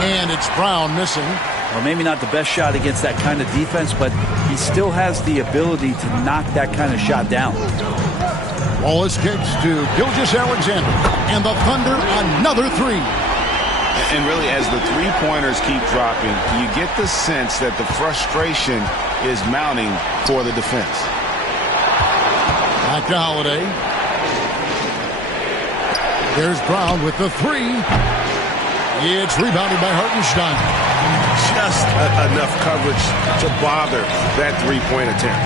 And it's Brown missing. Well, maybe not the best shot against that kind of defense, but he still has the ability to knock that kind of shot down. Wallace kicks to Gilgeous-Alexander. And the Thunder another 3. And really, as the three-pointers keep dropping, you get the sense that the frustration is mounting for the defense. Back to Holiday. There's Brown with the 3. It's rebounded by Hartenstein. Just enough coverage to bother that three-point attempt.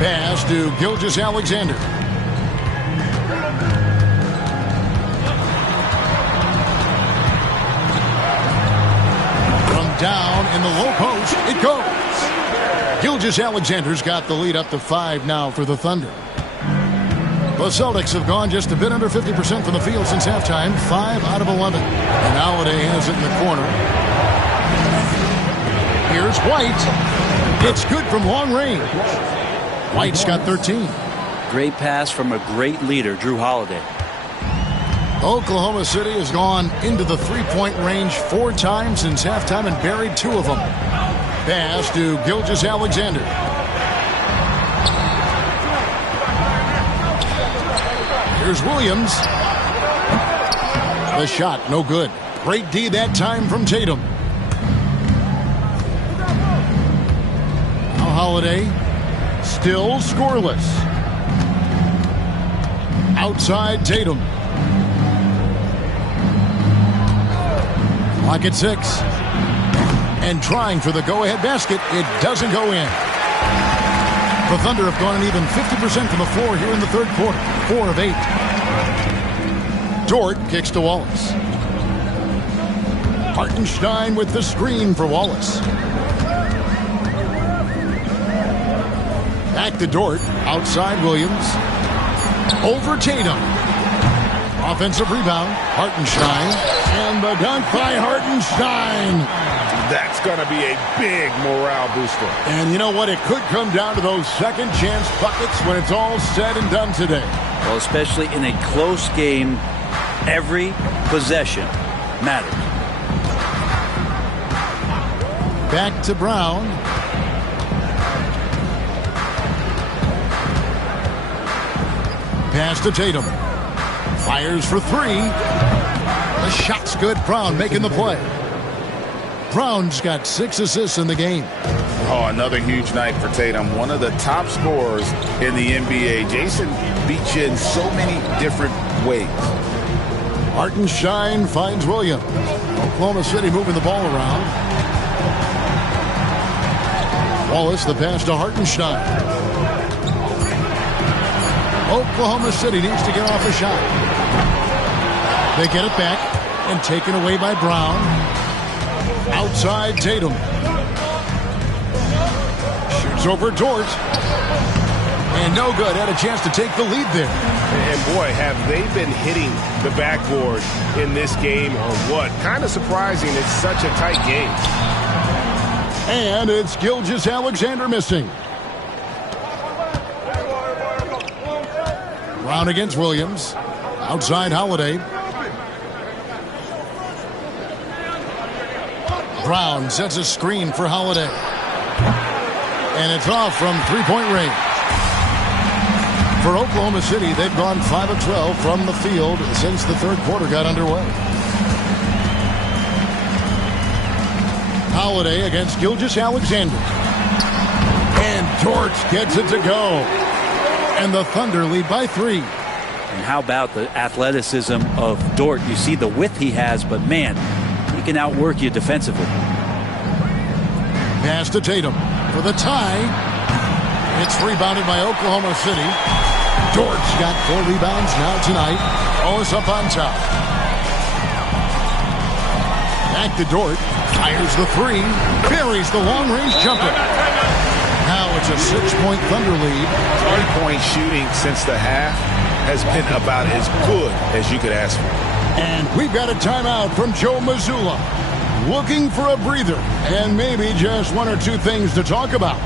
Pass to Gilgeous-Alexander. From down in the low post, it goes. Gilgeous-Alexander's got the lead up to 5 now for the Thunder. The Celtics have gone just a bit under 50% from the field since halftime, 5 out of 11. And Holiday has it in the corner. Here's White. It's good from long range. White's got 13. Great pass from a great leader, Drew Holiday. Oklahoma City has gone into the three-point range 4 times since halftime and buried 2 of them. Pass to Gilgeous-Alexander. Here's Williams. The shot, no good. Great D that time from Tatum. Now Holiday Still scoreless. Outside Tatum. Clock at 6. And trying for the go-ahead basket. It doesn't go in. The Thunder have gone an even 50% from the floor here in the third quarter. 4 of 8. Dort kicks to Wallace. Hartenstein with the screen for Wallace. Back to Dort. Outside Williams. Over Tatum. Offensive rebound. Hartenstein. And the dunk by Hartenstein. That's going to be a big morale booster. And you know what? It could come down to those second chance buckets when it's all said and done today. Well, especially in a close game, every possession matters. Back to Brown. Pass to Tatum. Fires for 3. The shot's good. Brown making the play. Brown's got 6 assists in the game. Oh, another huge night for Tatum. One of the top scorers in the NBA. Jason beats you in so many different ways. Hartenstein finds Williams. Oklahoma City moving the ball around. Wallace, the pass to Hartenstein. Oklahoma City needs to get off a shot. They get it back and taken away by Brown. Outside Tatum. Shoots over Dort. And no good. Had a chance to take the lead there. And boy, have they been hitting the backboard in this game or what? Kind of surprising. It's such a tight game. And it's Gilgeous-Alexander missing. Brown against Williams. Outside Holiday. Brown sets a screen for Holiday. And it's off from three-point range. For Oklahoma City, they've gone 5 of 12 from the field since the third quarter got underway. Holiday against Gilgeous-Alexander. And Dort gets it to go. And the Thunder lead by 3. And how about the athleticism of Dort? You see the width he has, but man, he can outwork you defensively. Pass to Tatum for the tie. It's rebounded by Oklahoma City. Dort's got 4 rebounds now tonight. Wallace up on top. Back to Dort. Fires the 3. Buries the long-range jumper. Now it's a 6-point Thunder lead. 3-point shooting since the half has been about as good as you could ask for. And we've got a timeout from Joe Mazzulla. Looking for a breather and maybe just 1 or 2 things to talk about.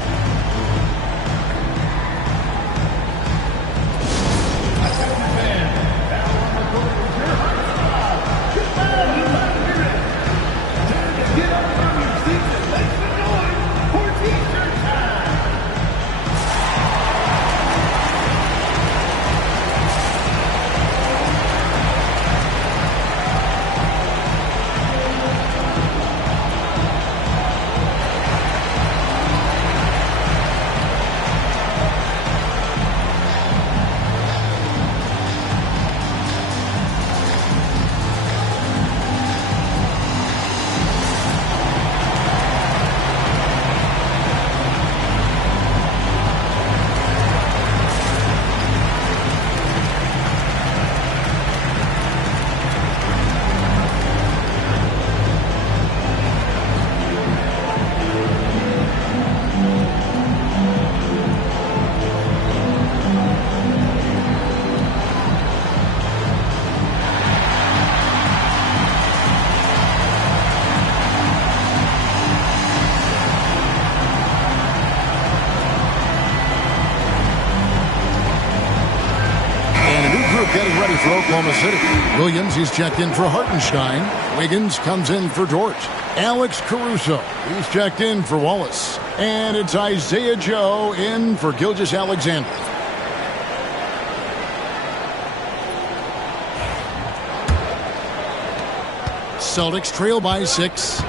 Getting ready for Oklahoma City. Williams, he's checked in for Hartenstein. Wiggins comes in for Dort. Alex Caruso, he's checked in for Wallace. And it's Isaiah Joe in for Gilgeous-Alexander. Celtics trail by 6.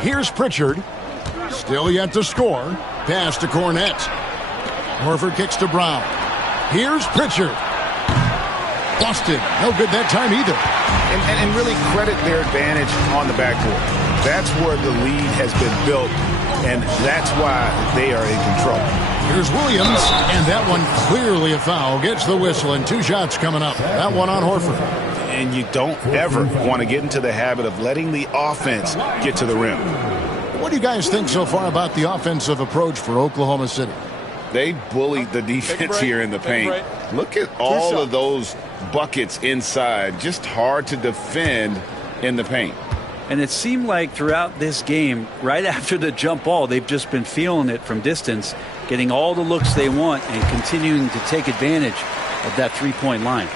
Here's Pritchard. Still yet to score. Pass to Cornette. Horford kicks to Brown. Here's Pritchard. Busted. No good that time either. And really credit their advantage on the backcourt. That's where the lead has been built, and that's why they are in control. Here's Williams, and that one clearly a foul. Gets the whistle, and 2 shots coming up. That one on Horford. And you don't ever want to get into the habit of letting the offense get to the rim. What do you guys think so far about the offensive approach for Oklahoma City? They bullied the defense here in the paint. Look at all of those buckets inside. Just hard to defend in the paint. And it seemed like throughout this game, right after the jump ball, they've just been feeling it from distance, getting all the looks they want and continuing to take advantage of that three-point line.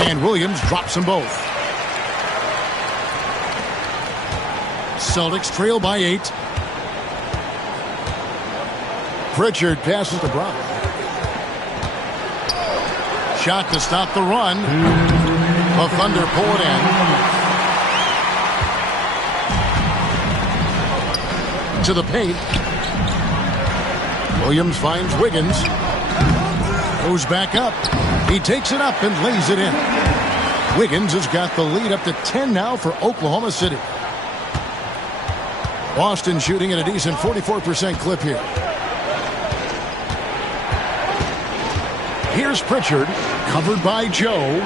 And Williams drops them both. Celtics trail by 8. Pritchard passes to Brown. Shot to stop the run. The Thunder pull it in. To the paint. Williams finds Wiggins. Goes back up. He takes it up and lays it in. Wiggins has got the lead up to 10 now for Oklahoma City. Boston shooting at a decent 44% clip here. Here's Pritchard, covered by Joe.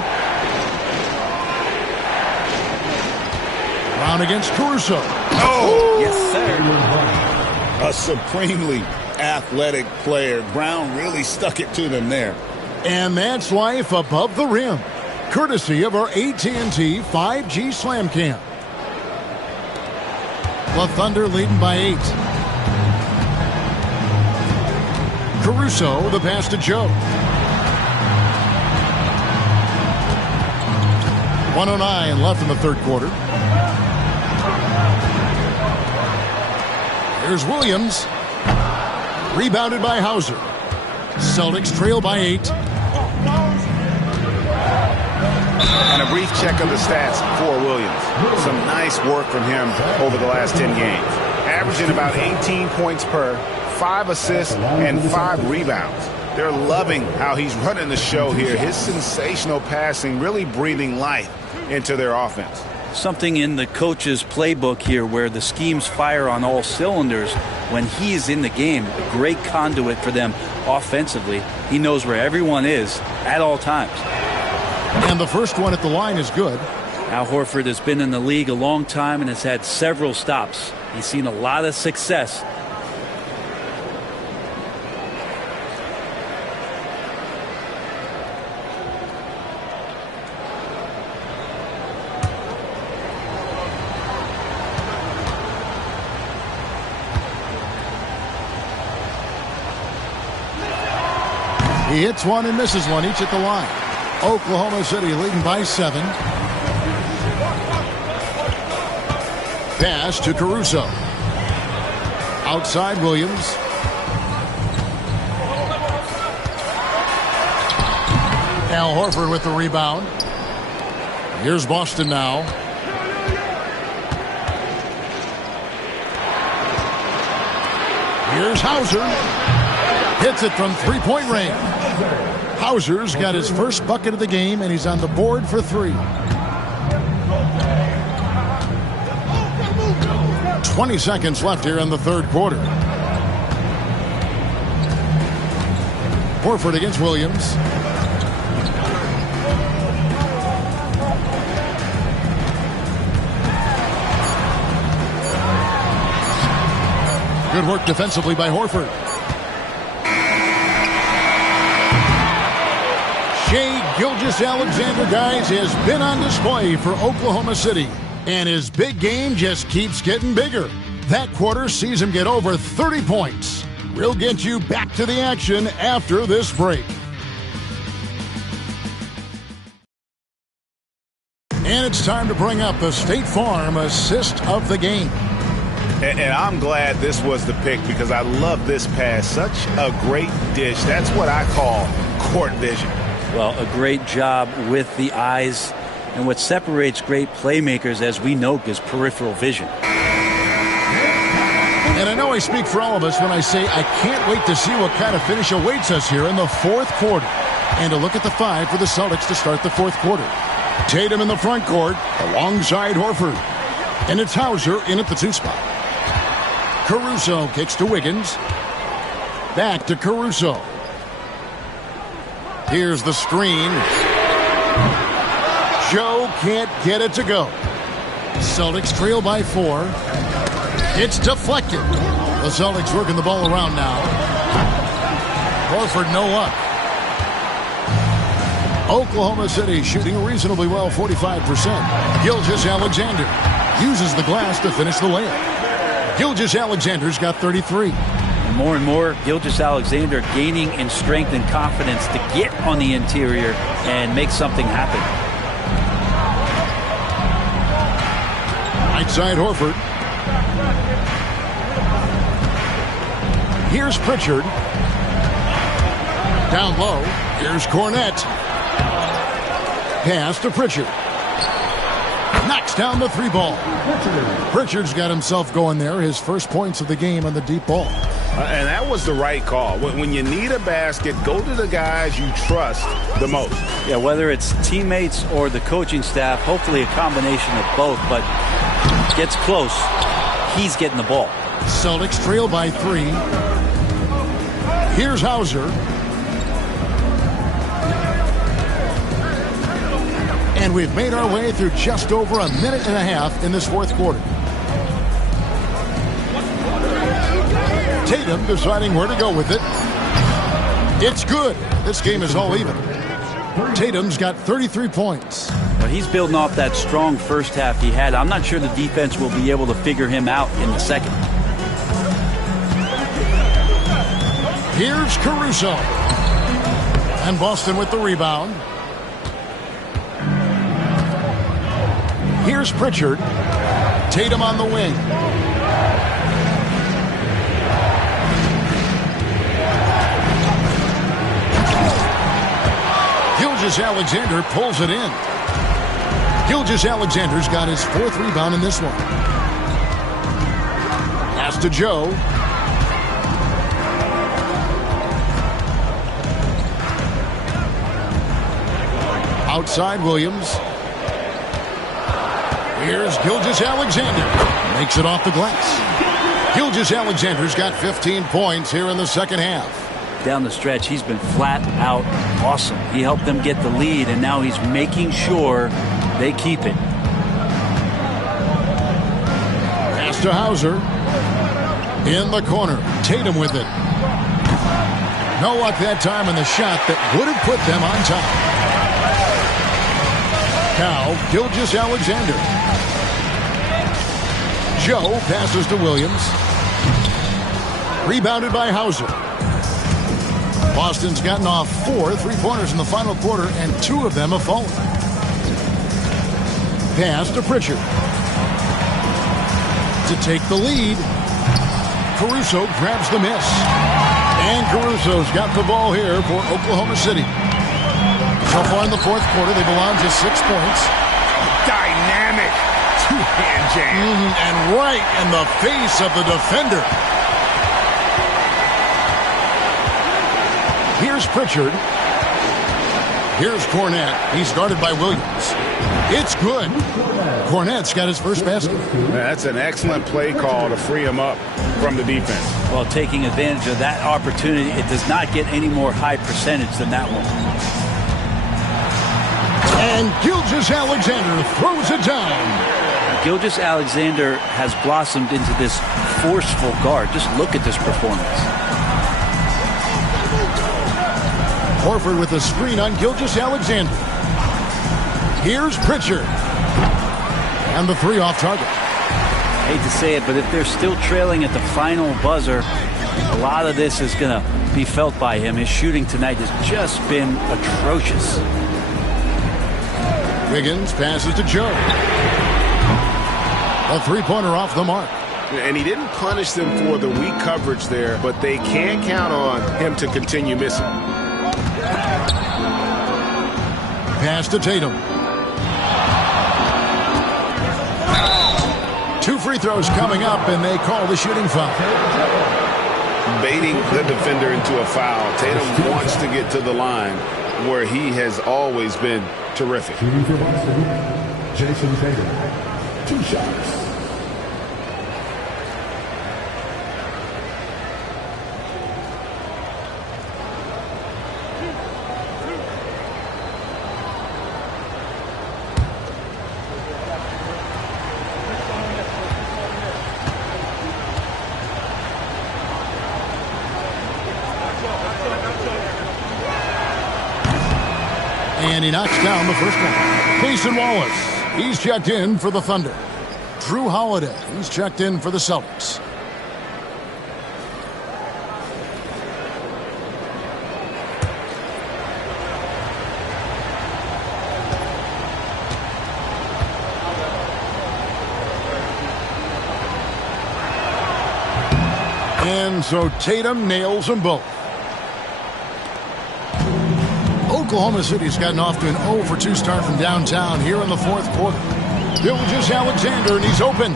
Brown against Caruso. Oh! Yes, sir. A supremely athletic player. Brown really stuck it to them there. And that's life above the rim, courtesy of our AT&T 5G Slam Cam. The Thunder leading by 8. Caruso, the pass to Joe. 1:09 left in the third quarter. Here's Williams. Rebounded by Hauser. Celtics trail by 8. And a brief check of the stats for Williams. Some nice work from him over the last 10 games. Averaging about 18 points per, 5 assists, and 5 rebounds. They're loving how he's running the show here. His sensational passing really breathing life into their offense. Something in the coach's playbook here where the schemes fire on all cylinders. When he is in the game, a great conduit for them offensively. He knows where everyone is at all times. And the first one at the line is good. Al Horford has been in the league a long time and has had several stops. He's seen a lot of success. He hits one and misses one, each at the line. Oklahoma City leading by 7. Pass to Caruso. Outside Williams. Al Horford with the rebound. Here's Boston now. Here's Hauser. Hits it from three-point range. Hauser's got his first bucket of the game, and he's on the board for 3. 20 seconds left here in the third quarter. Horford against Williams. Good work defensively by Horford. Shai Gilgeous-Alexander, guys, has been on display for Oklahoma City. And his big game just keeps getting bigger. That quarter sees him get over 30 points. We'll get you back to the action after this break. And it's time to bring up the State Farm assist of the game. And I'm glad this was the pick because I love this pass. Such a great dish. That's what I call court vision. Well, a great job with the eyes. And what separates great playmakers, as we know, is peripheral vision. And I know I speak for all of us when I say I can't wait to see what kind of finish awaits us here in the fourth quarter. And to look at the 5 for the Celtics to start the fourth quarter. Tatum in the front court alongside Horford. And it's Hauser in at the 2 spot. Caruso kicks to Wiggins. Back to Caruso. Here's the screen. Joe can't get it to go. Celtics trail by 4. It's deflected. The Celtics working the ball around now. Horford no luck. Oklahoma City shooting reasonably well, 45%. Gilgeous-Alexander uses the glass to finish the layup. Gilgeous-Alexander's got 33. More and more, Gilgeous-Alexander gaining in strength and confidence to get on the interior and make something happen. Right side Horford. Here's Pritchard. Down low. Here's Cornette. Pass to Pritchard. Knocks down the 3 ball. Pritchard's got himself going there. His first points of the game on the deep ball. And that was the right call. When you need a basket, go to the guys you trust the most. Yeah, whether it's teammates or the coaching staff, hopefully a combination of both, but gets close, he's getting the ball. Celtics trail by 3. Here's Hauser. And we've made our way through just over a minute and a half in this fourth quarter. Tatum deciding where to go with it. It's good. This game is all even. Tatum's got 33 points. Well, he's building off that strong first half he had. I'm not sure the defense will be able to figure him out in the second. Here's Caruso. And Boston with the rebound. Here's Pritchard. Tatum on the wing. Gilgeous-Alexander pulls it in. Gilgeous-Alexander's got his 4th rebound in this one. Pass to Joe. Outside Williams. Here's Gilgeous-Alexander. Makes it off the glass. Gilgeous-Alexander's got 15 points here in the second half. Down the stretch, he's been flat out awesome. He helped them get the lead, and now he's making sure they keep it. Pass to Hauser. In the corner. Tatum with it. No luck that time in the shot that would have put them on top. Now, Gilgeous-Alexander. Joe passes to Williams. Rebounded by Hauser. Boston's gotten off 4 3-pointers in the final quarter, and 2 of them have fallen. Pass to Pritchard. To take the lead. Caruso grabs the miss. And Caruso's got the ball here for Oklahoma City. So far in the fourth quarter, they belong to 6 points. Dynamic two-hand jam. And right in the face of the defender. Here's Pritchard. Here's Cornette. He's guarded by Williams. It's good. Cornette's got his first basket. That's an excellent play call to free him up from the defense. Well, taking advantage of that opportunity, it does not get any more high percentage than that one. And Gilgeous-Alexander throws it down. Gilgeous-Alexander has blossomed into this forceful guard. Just look at this performance. Horford with a screen on Gilgeous-Alexander. Here's Pritchard. And the 3 off target. I hate to say it, but if they're still trailing at the final buzzer, a lot of this is going to be felt by him. His shooting tonight has just been atrocious. Wiggins passes to Joe. A three-pointer off the mark. And he didn't punish them for the weak coverage there, but they can't count on him to continue missing. Pass to Tatum. 2 free throws coming up, and they call the shooting foul. Baiting the defender into a foul. Tatum wants to get to the line where he has always been terrific. Shooting for Boston, Jason Tatum. 2 shots. And he knocks down the first one. Mason Wallace, he's checked in for the Thunder. Drew Holiday, he's checked in for the Celtics. And so Tatum nails them both. Oklahoma City's gotten off to an 0 for 2 start from downtown here in the fourth quarter. Gilgeous-Alexander, and he's open.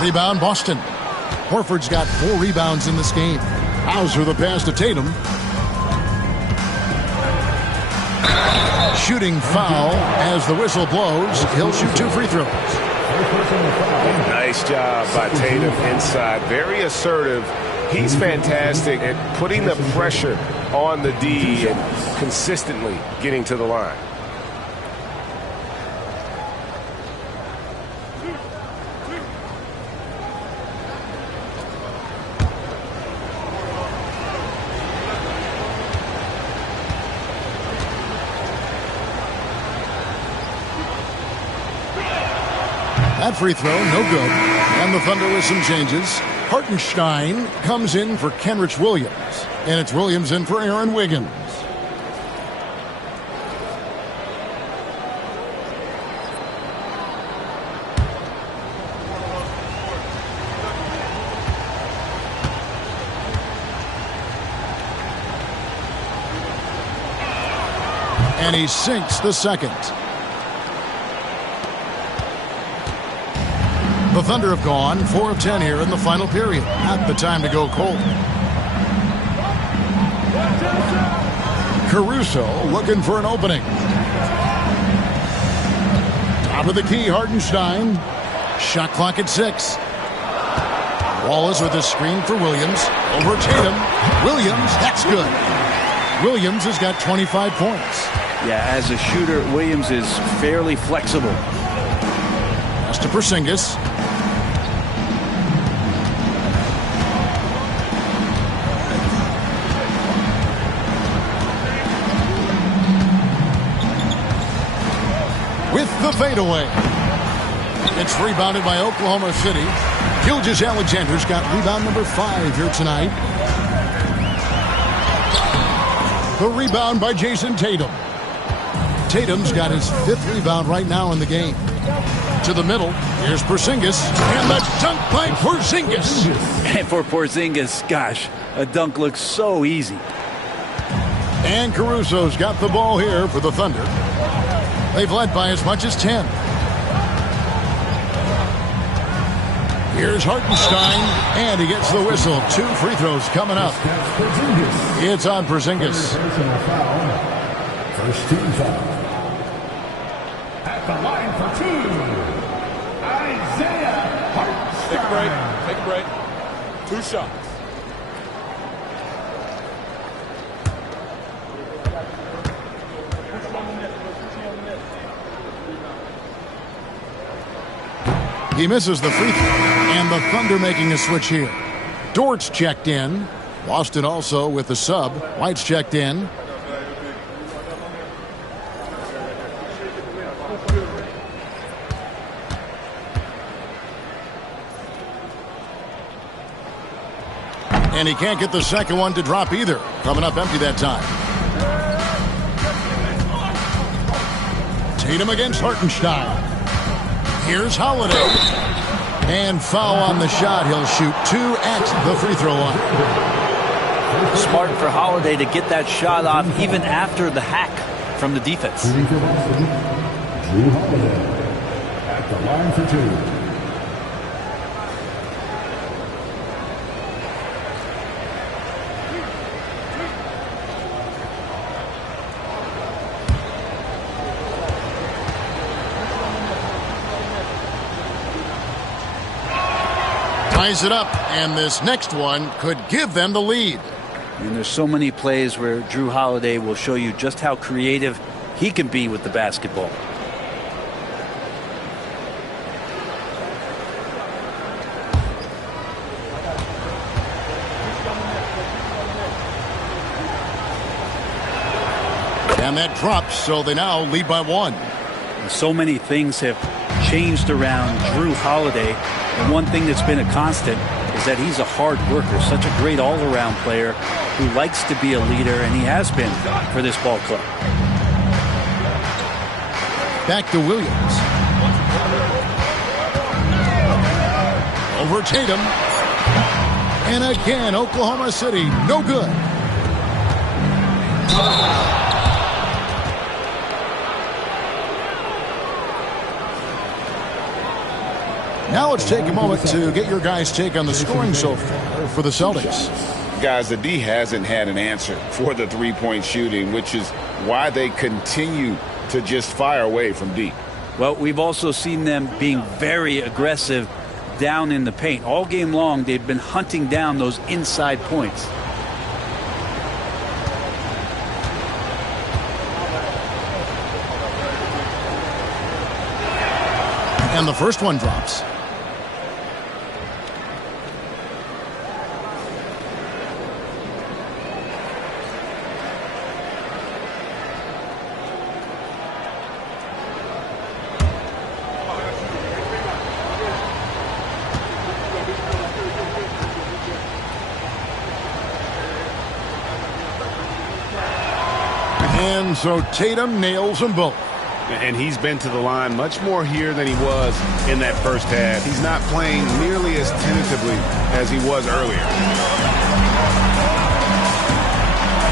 Rebound, Boston. Horford's got 4 rebounds in this game. Hauser the pass to Tatum. Shooting foul as the whistle blows. He'll shoot 2 free throws. Nice job by Tatum inside. Very assertive. He's fantastic at putting the pressure on the D and consistently getting to the line. That free throw, no good. And the Thunder with some changes. Hartenstein comes in for Kenrich Williams. And it's Williams in for Aaron Wiggins. And he sinks the second. The Thunder have gone 4 of 10 here in the final period. Not the time to go cold. Caruso looking for an opening. Top of the key, Hartenstein. Shot clock at 6. Wallace with a screen for Williams. Over Tatum. Williams, that's good. Williams has got 25 points. Yeah, as a shooter, Williams is fairly flexible. Pass to Porzingis. With the fadeaway. It's rebounded by Oklahoma City. Gilgeous-Alexander's got rebound number 5 here tonight. The rebound by Jason Tatum. Tatum's got his 5th rebound right now in the game. To the middle, here's Porzingis, and the dunk by Porzingis. And for Porzingis, gosh, a dunk looks so easy. And Caruso's got the ball here for the Thunder. They've led by as much as 10. Here's Hartenstein, and he gets the whistle. 2 free throws coming up. It's on Porzingis. First team foul. At the line for 2, Isaiah Hartenstein. Take a break. 2 shots. He misses the free throw, and the Thunder making a switch here. Dort's checked in. Boston also with the sub. White's checked in. And he can't get the second one to drop either. Coming up empty that time. Tatum against Hartenstein. Here's Holiday. And foul on the shot. He'll shoot 2 at the free throw line. Smart for Holiday to get that shot off even after the hack from the defense. Drew Holiday at the line for 2. Ties it up, and this next one could give them the lead. And there's so many plays where Drew Holiday will show you just how creative he can be with the basketball. And that drops, so they now lead by 1. So many things have changed around Drew Holiday, and one thing that's been a constant is that he's a hard worker, such a great all-around player who likes to be a leader, and he has been for this ball club. Back to Williams. Over Tatum. And again, Oklahoma City, no good. Now let's take a moment to get your guys' take on the scoring so far for the Celtics. Guys, the D hasn't had an answer for the three-point shooting, which is why they continue to just fire away from deep. Well, we've also seen them being very aggressive down in the paint. All game long, they've been hunting down those inside points. And the first one drops. And so Tatum nails them both. And he's been to the line much more here than he was in that first half. He's not playing nearly as tentatively as he was earlier.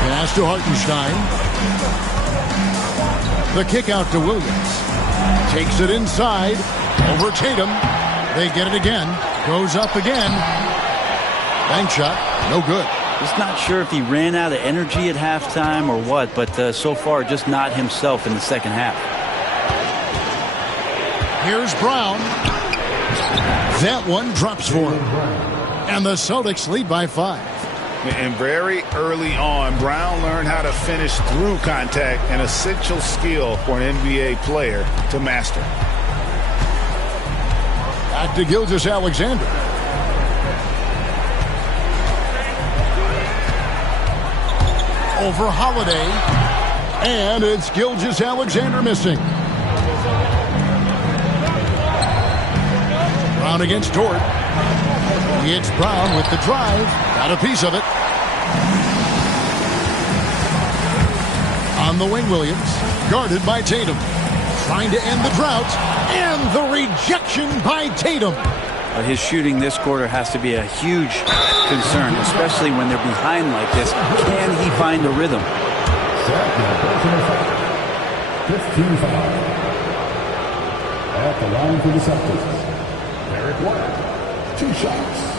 Pass to Hartenstein. The kick out to Williams. Takes it inside. Over Tatum. They get it again. Goes up again. Bank shot. No good. Just not sure if he ran out of energy at halftime or what, but so far just not himself in the second half. Here's Brown. That one drops for him. And the Celtics lead by 5. And very early on, Brown learned how to finish through contact, an essential skill for an NBA player to master. Back to Gilgeous-Alexander. Over Holiday. And it's Gilgeous-Alexander missing. Brown against Dort. It's Brown with the drive. Got a piece of it. On the wing, Williams. Guarded by Tatum. Trying to end the drought. And the rejection by Tatum. His shooting this quarter has to be a huge concern, especially when they're behind like this. Can he find a rhythm? 15 foul. At the line for the Celtics, Derek White, 2 shots.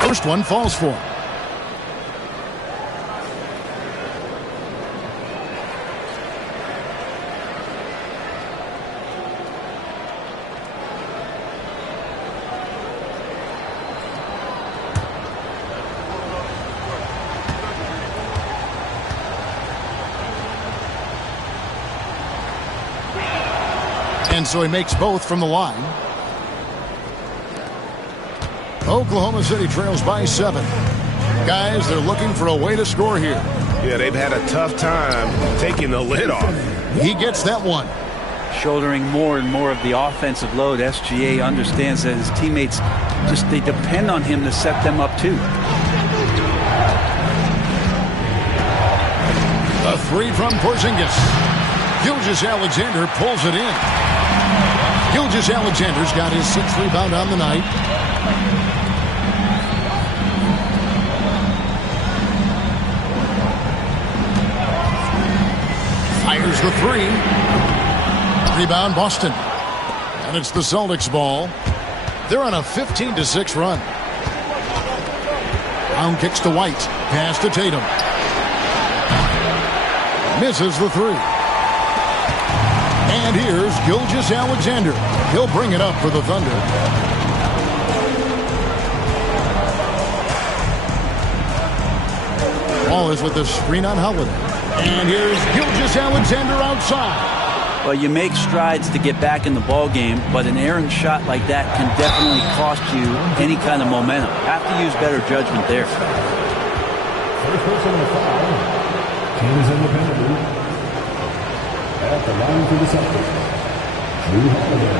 First one falls for him. And so he makes both from the line. Oklahoma City trails by 7. Guys, they're looking for a way to score here. Yeah, they've had a tough time taking the lid off. He gets that one. Shouldering more and more of the offensive load. SGA understands that his teammates they depend on him to set them up too. A three from Porzingis. Gilgeous-Alexander pulls it in. Gilgeous-Alexander's got his 6th rebound on the night. Fires the three. Rebound Boston. And it's the Celtics ball. They're on a 15-6 run. Brown kicks to White. Pass to Tatum. Misses the three. And here's Gilgeous-Alexander. He'll bring it up for the Thunder. Wallace with the screen on Holiday. And here's Gilgeous-Alexander outside. Well, you make strides to get back in the ball game, but an errant shot like that can definitely cost you any kind of momentum. Have to use better judgment there. First person on the foul. Team is in the penalty. At the line for the Celtics, Drew Holiday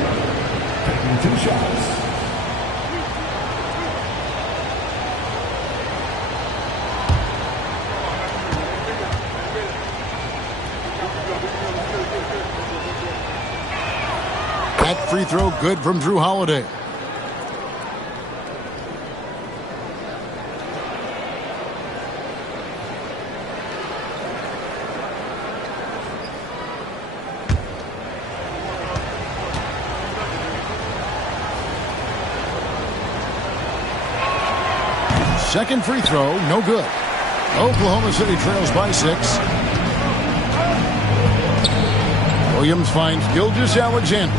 taking 2 shots. That free throw good from Drew Holiday. Second free throw, no good. Oklahoma City trails by 6. Williams finds Gilgeous-Alexander.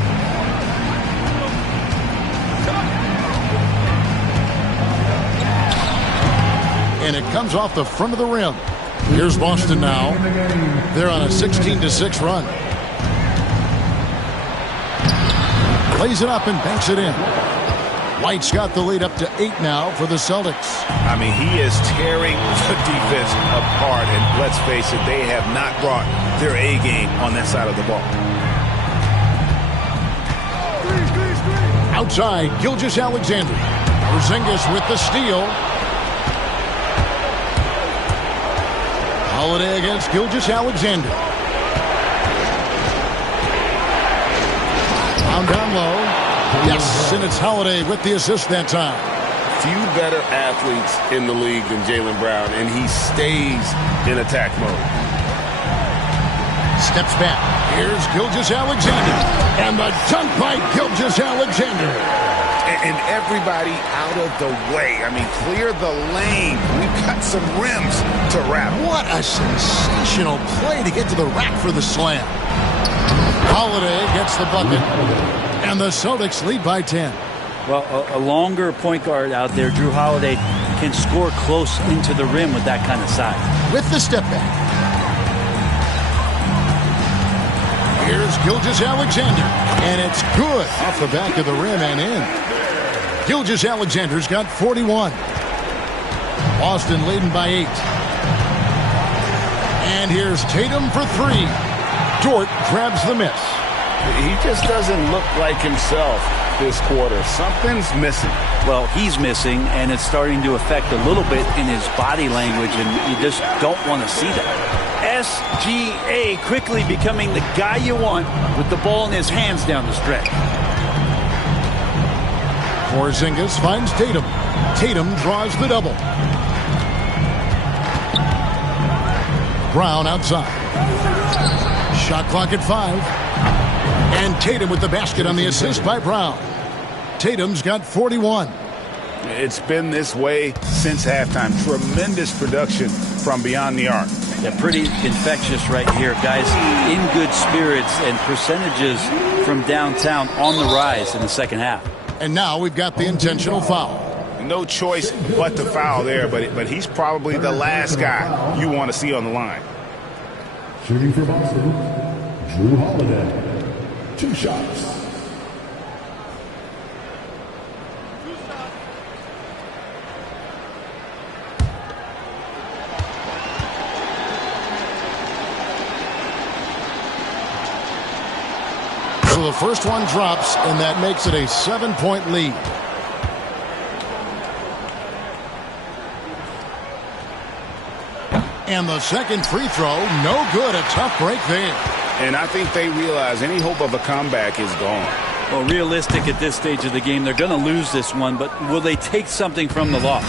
And it comes off the front of the rim. Here's Boston now. They're on a 16-6 run. Plays it up and banks it in. White's got the lead up to 8 now for the Celtics. I mean, he is tearing the defense apart. And let's face it, they have not brought their A game on that side of the ball. Outside, Gilgeous-Alexander. Porzingis with the steal. Holiday against Gilgeous-Alexander. Down low. Yes, and it's Holiday with the assist that time. Few better athletes in the league than Jaylen Brown, and he stays in attack mode. Steps back. Here's Gilgeous-Alexander. And the dunk by Gilgeous-Alexander. And everybody out of the way. I mean, clear the lane. We've got some rims to wrap. What a sensational play to get to the rack for the slam. Holiday gets the bucket. And the Celtics lead by 10. Well, a longer point guard out there, Drew Holiday, can score close into the rim with that kind of size. With the step back. Here's Gilgeous-Alexander. And it's good off the back of the rim and in. Gilgeous-Alexander's got 41. Boston leading by 8. And here's Tatum for 3. Dort grabs the miss. He just doesn't look like himself this quarter. Something's missing. Well, he's missing, and it's starting to affect a little bit in his body language, and you just don't want to see that. SGA quickly becoming the guy you want with the ball in his hands down the stretch. Porzingis finds Tatum. Tatum draws the double. Brown outside. Shot clock at 5. And Tatum with the basket on the assist by Brown. Tatum's got 41. It's been this way since halftime. Tremendous production from beyond the arc. Yeah, pretty infectious right here. Guys in good spirits and percentages from downtown on the rise in the second half. And now we've got the intentional foul. No choice but to foul there, but he's probably the last guy you want to see on the line. Shooting for Boston, Drew Holiday. 2 shots. So the first one drops, and that makes it a 7-point lead. And the second free throw, no good. A tough break there. And I think they realize any hope of a comeback is gone. Well, realistic at this stage of the game, they're going to lose this one, but will they take something from the loss?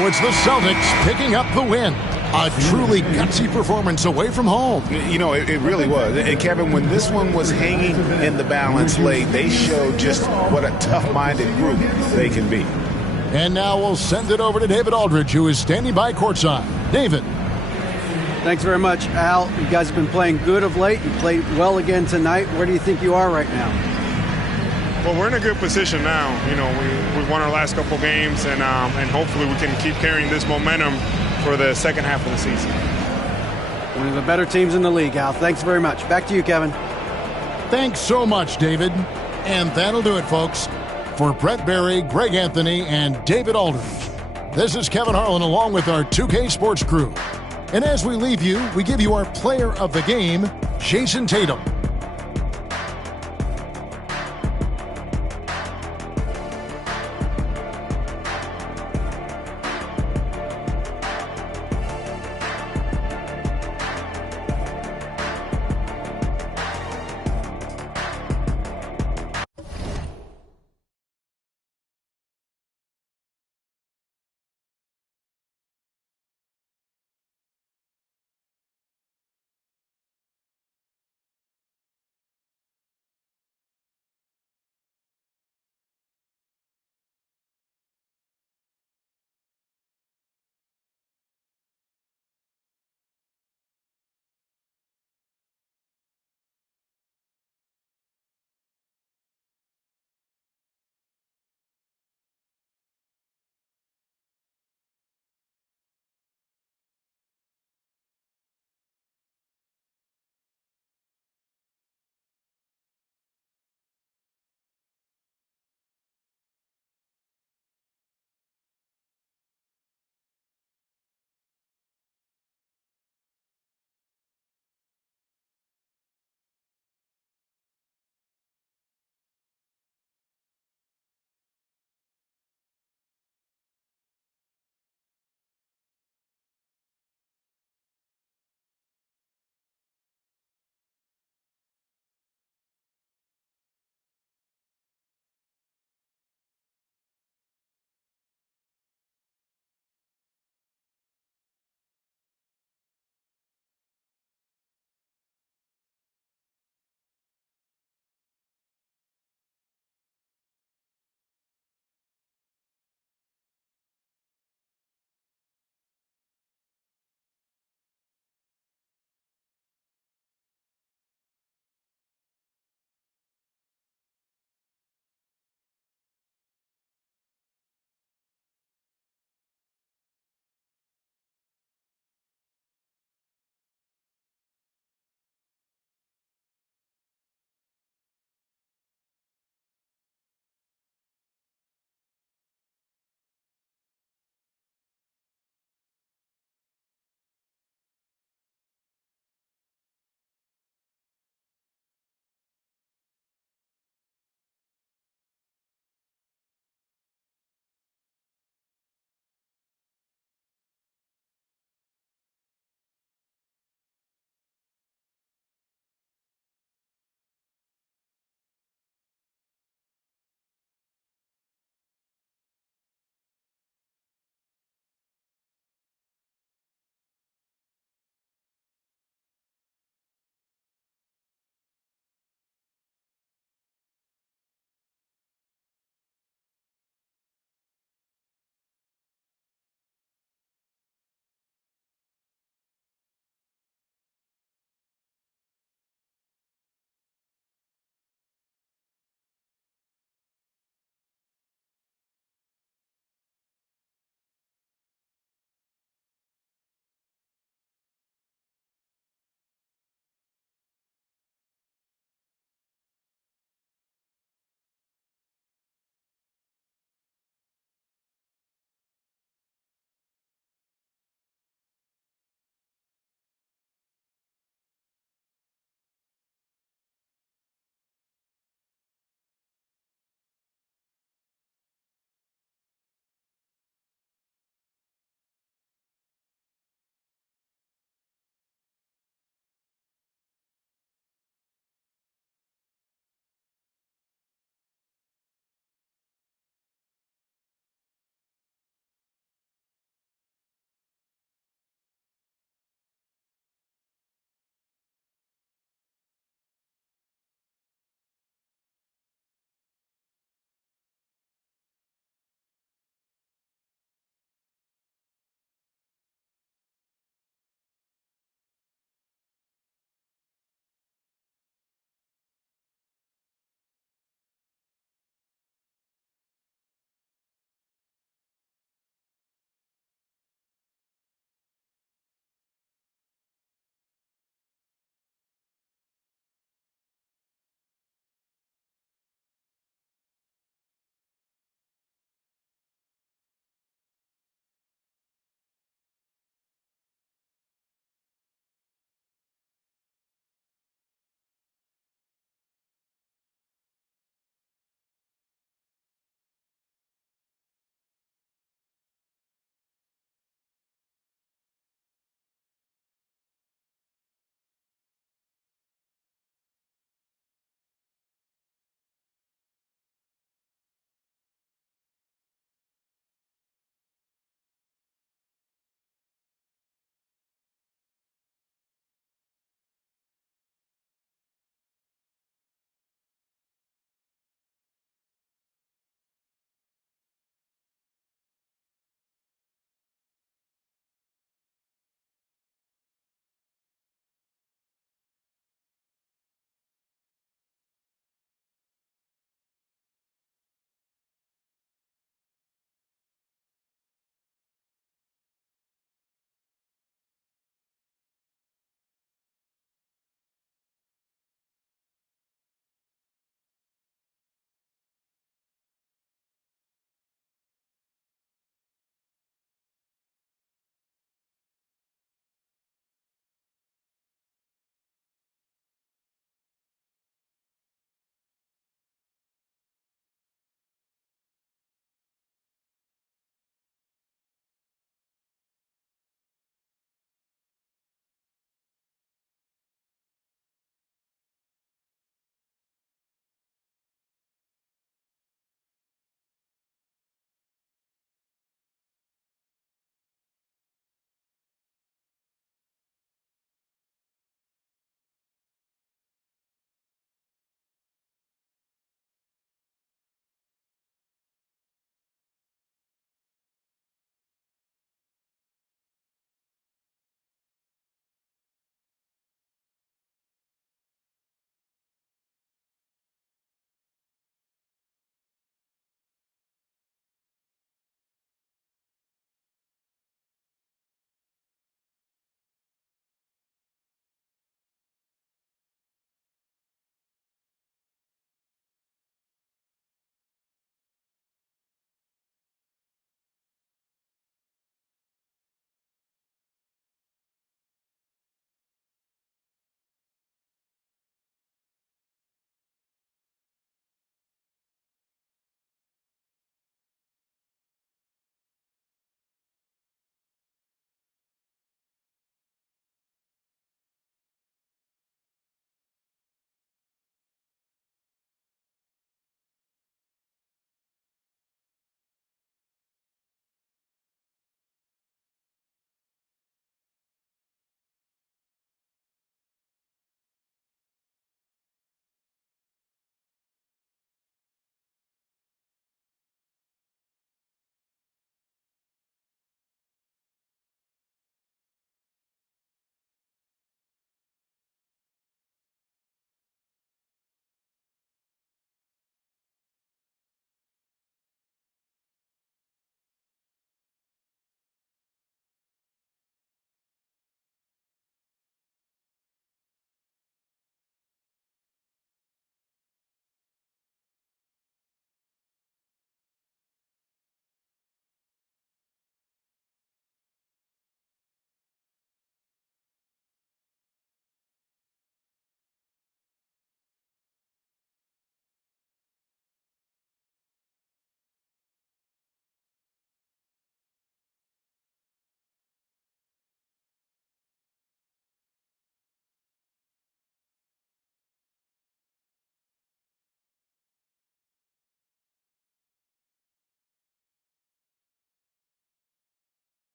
So it's the Celtics picking up the win. A truly gutsy performance away from home. You know, it really was. And Kevin, when this one was hanging in the balance late, they showed just what a tough-minded group they can be. And now we'll send it over to David Aldridge, who is standing by courtside. David. Thanks very much, Al. You guys have been playing good of late. You played well again tonight. Where do you think you are right now? Well, we're in a good position now. You know, we won our last couple games, and hopefully we can keep carrying this momentum for the second half of the season. One of the better teams in the league, Al. Thanks very much. Back to you, Kevin. Thanks so much, David. And that'll do it, folks. For Brett Berry, Greg Anthony, and David Aldridge, this is Kevin Harlan along with our 2K Sports crew. And as we leave you, we give you our player of the game, Jason Tatum.